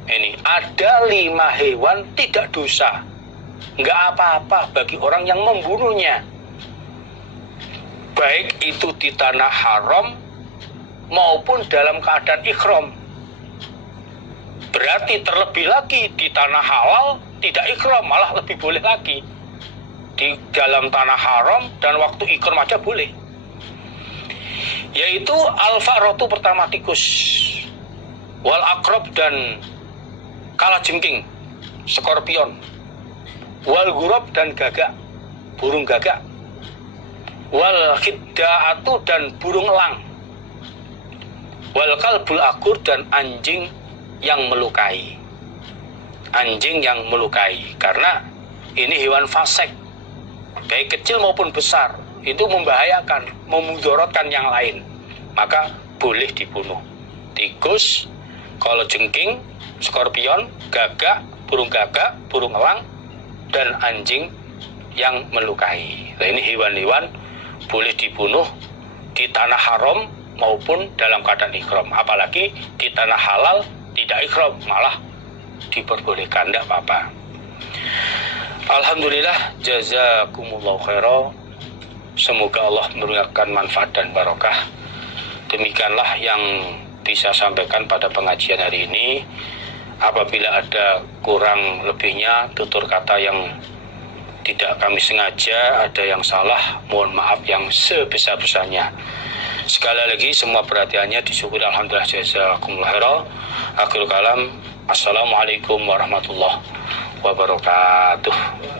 Ini ada 5 hewan tidak dosa, nggak apa-apa bagi orang yang membunuhnya, baik itu di tanah haram maupun dalam keadaan ikram. Berarti terlebih lagi di tanah halal tidak ikram, malah lebih boleh lagi. Di dalam tanah haram dan waktu ikram aja boleh. Yaitu al-fa'ratu pertama tikus, wal akrab dan kalajengking, skorpion, wal ghurab dan gagak, burung gagak, wal khidda'atu dan burung elang, wal kalbul akur dan anjing yang melukai. Anjing yang melukai karena ini hewan fasik, baik kecil maupun besar, itu membahayakan, memudorotkan yang lain, maka boleh dibunuh. Tikus, kalajengking, skorpion, gagak, burung elang, dan anjing yang melukai. Nah, ini hewan-hewan boleh dibunuh di tanah haram maupun dalam keadaan ikram, apalagi di tanah halal tidak ihram, malah diperbolehkan, tidak apa-apa. Alhamdulillah, jazakumullahu khairan. Semoga Allah memberikan manfaat dan barokah. Demikianlah yang bisa sampaikan pada pengajian hari ini. Apabila ada kurang lebihnya, tutur kata yang tidak kami sengaja, ada yang salah, mohon maaf yang sebesar-besarnya. Sekali lagi semua perhatiannya disyukuri, alhamdulillah, jazakumullahu khairan. Akhirul kalam, assalamualaikum warahmatullahi wabarakatuh.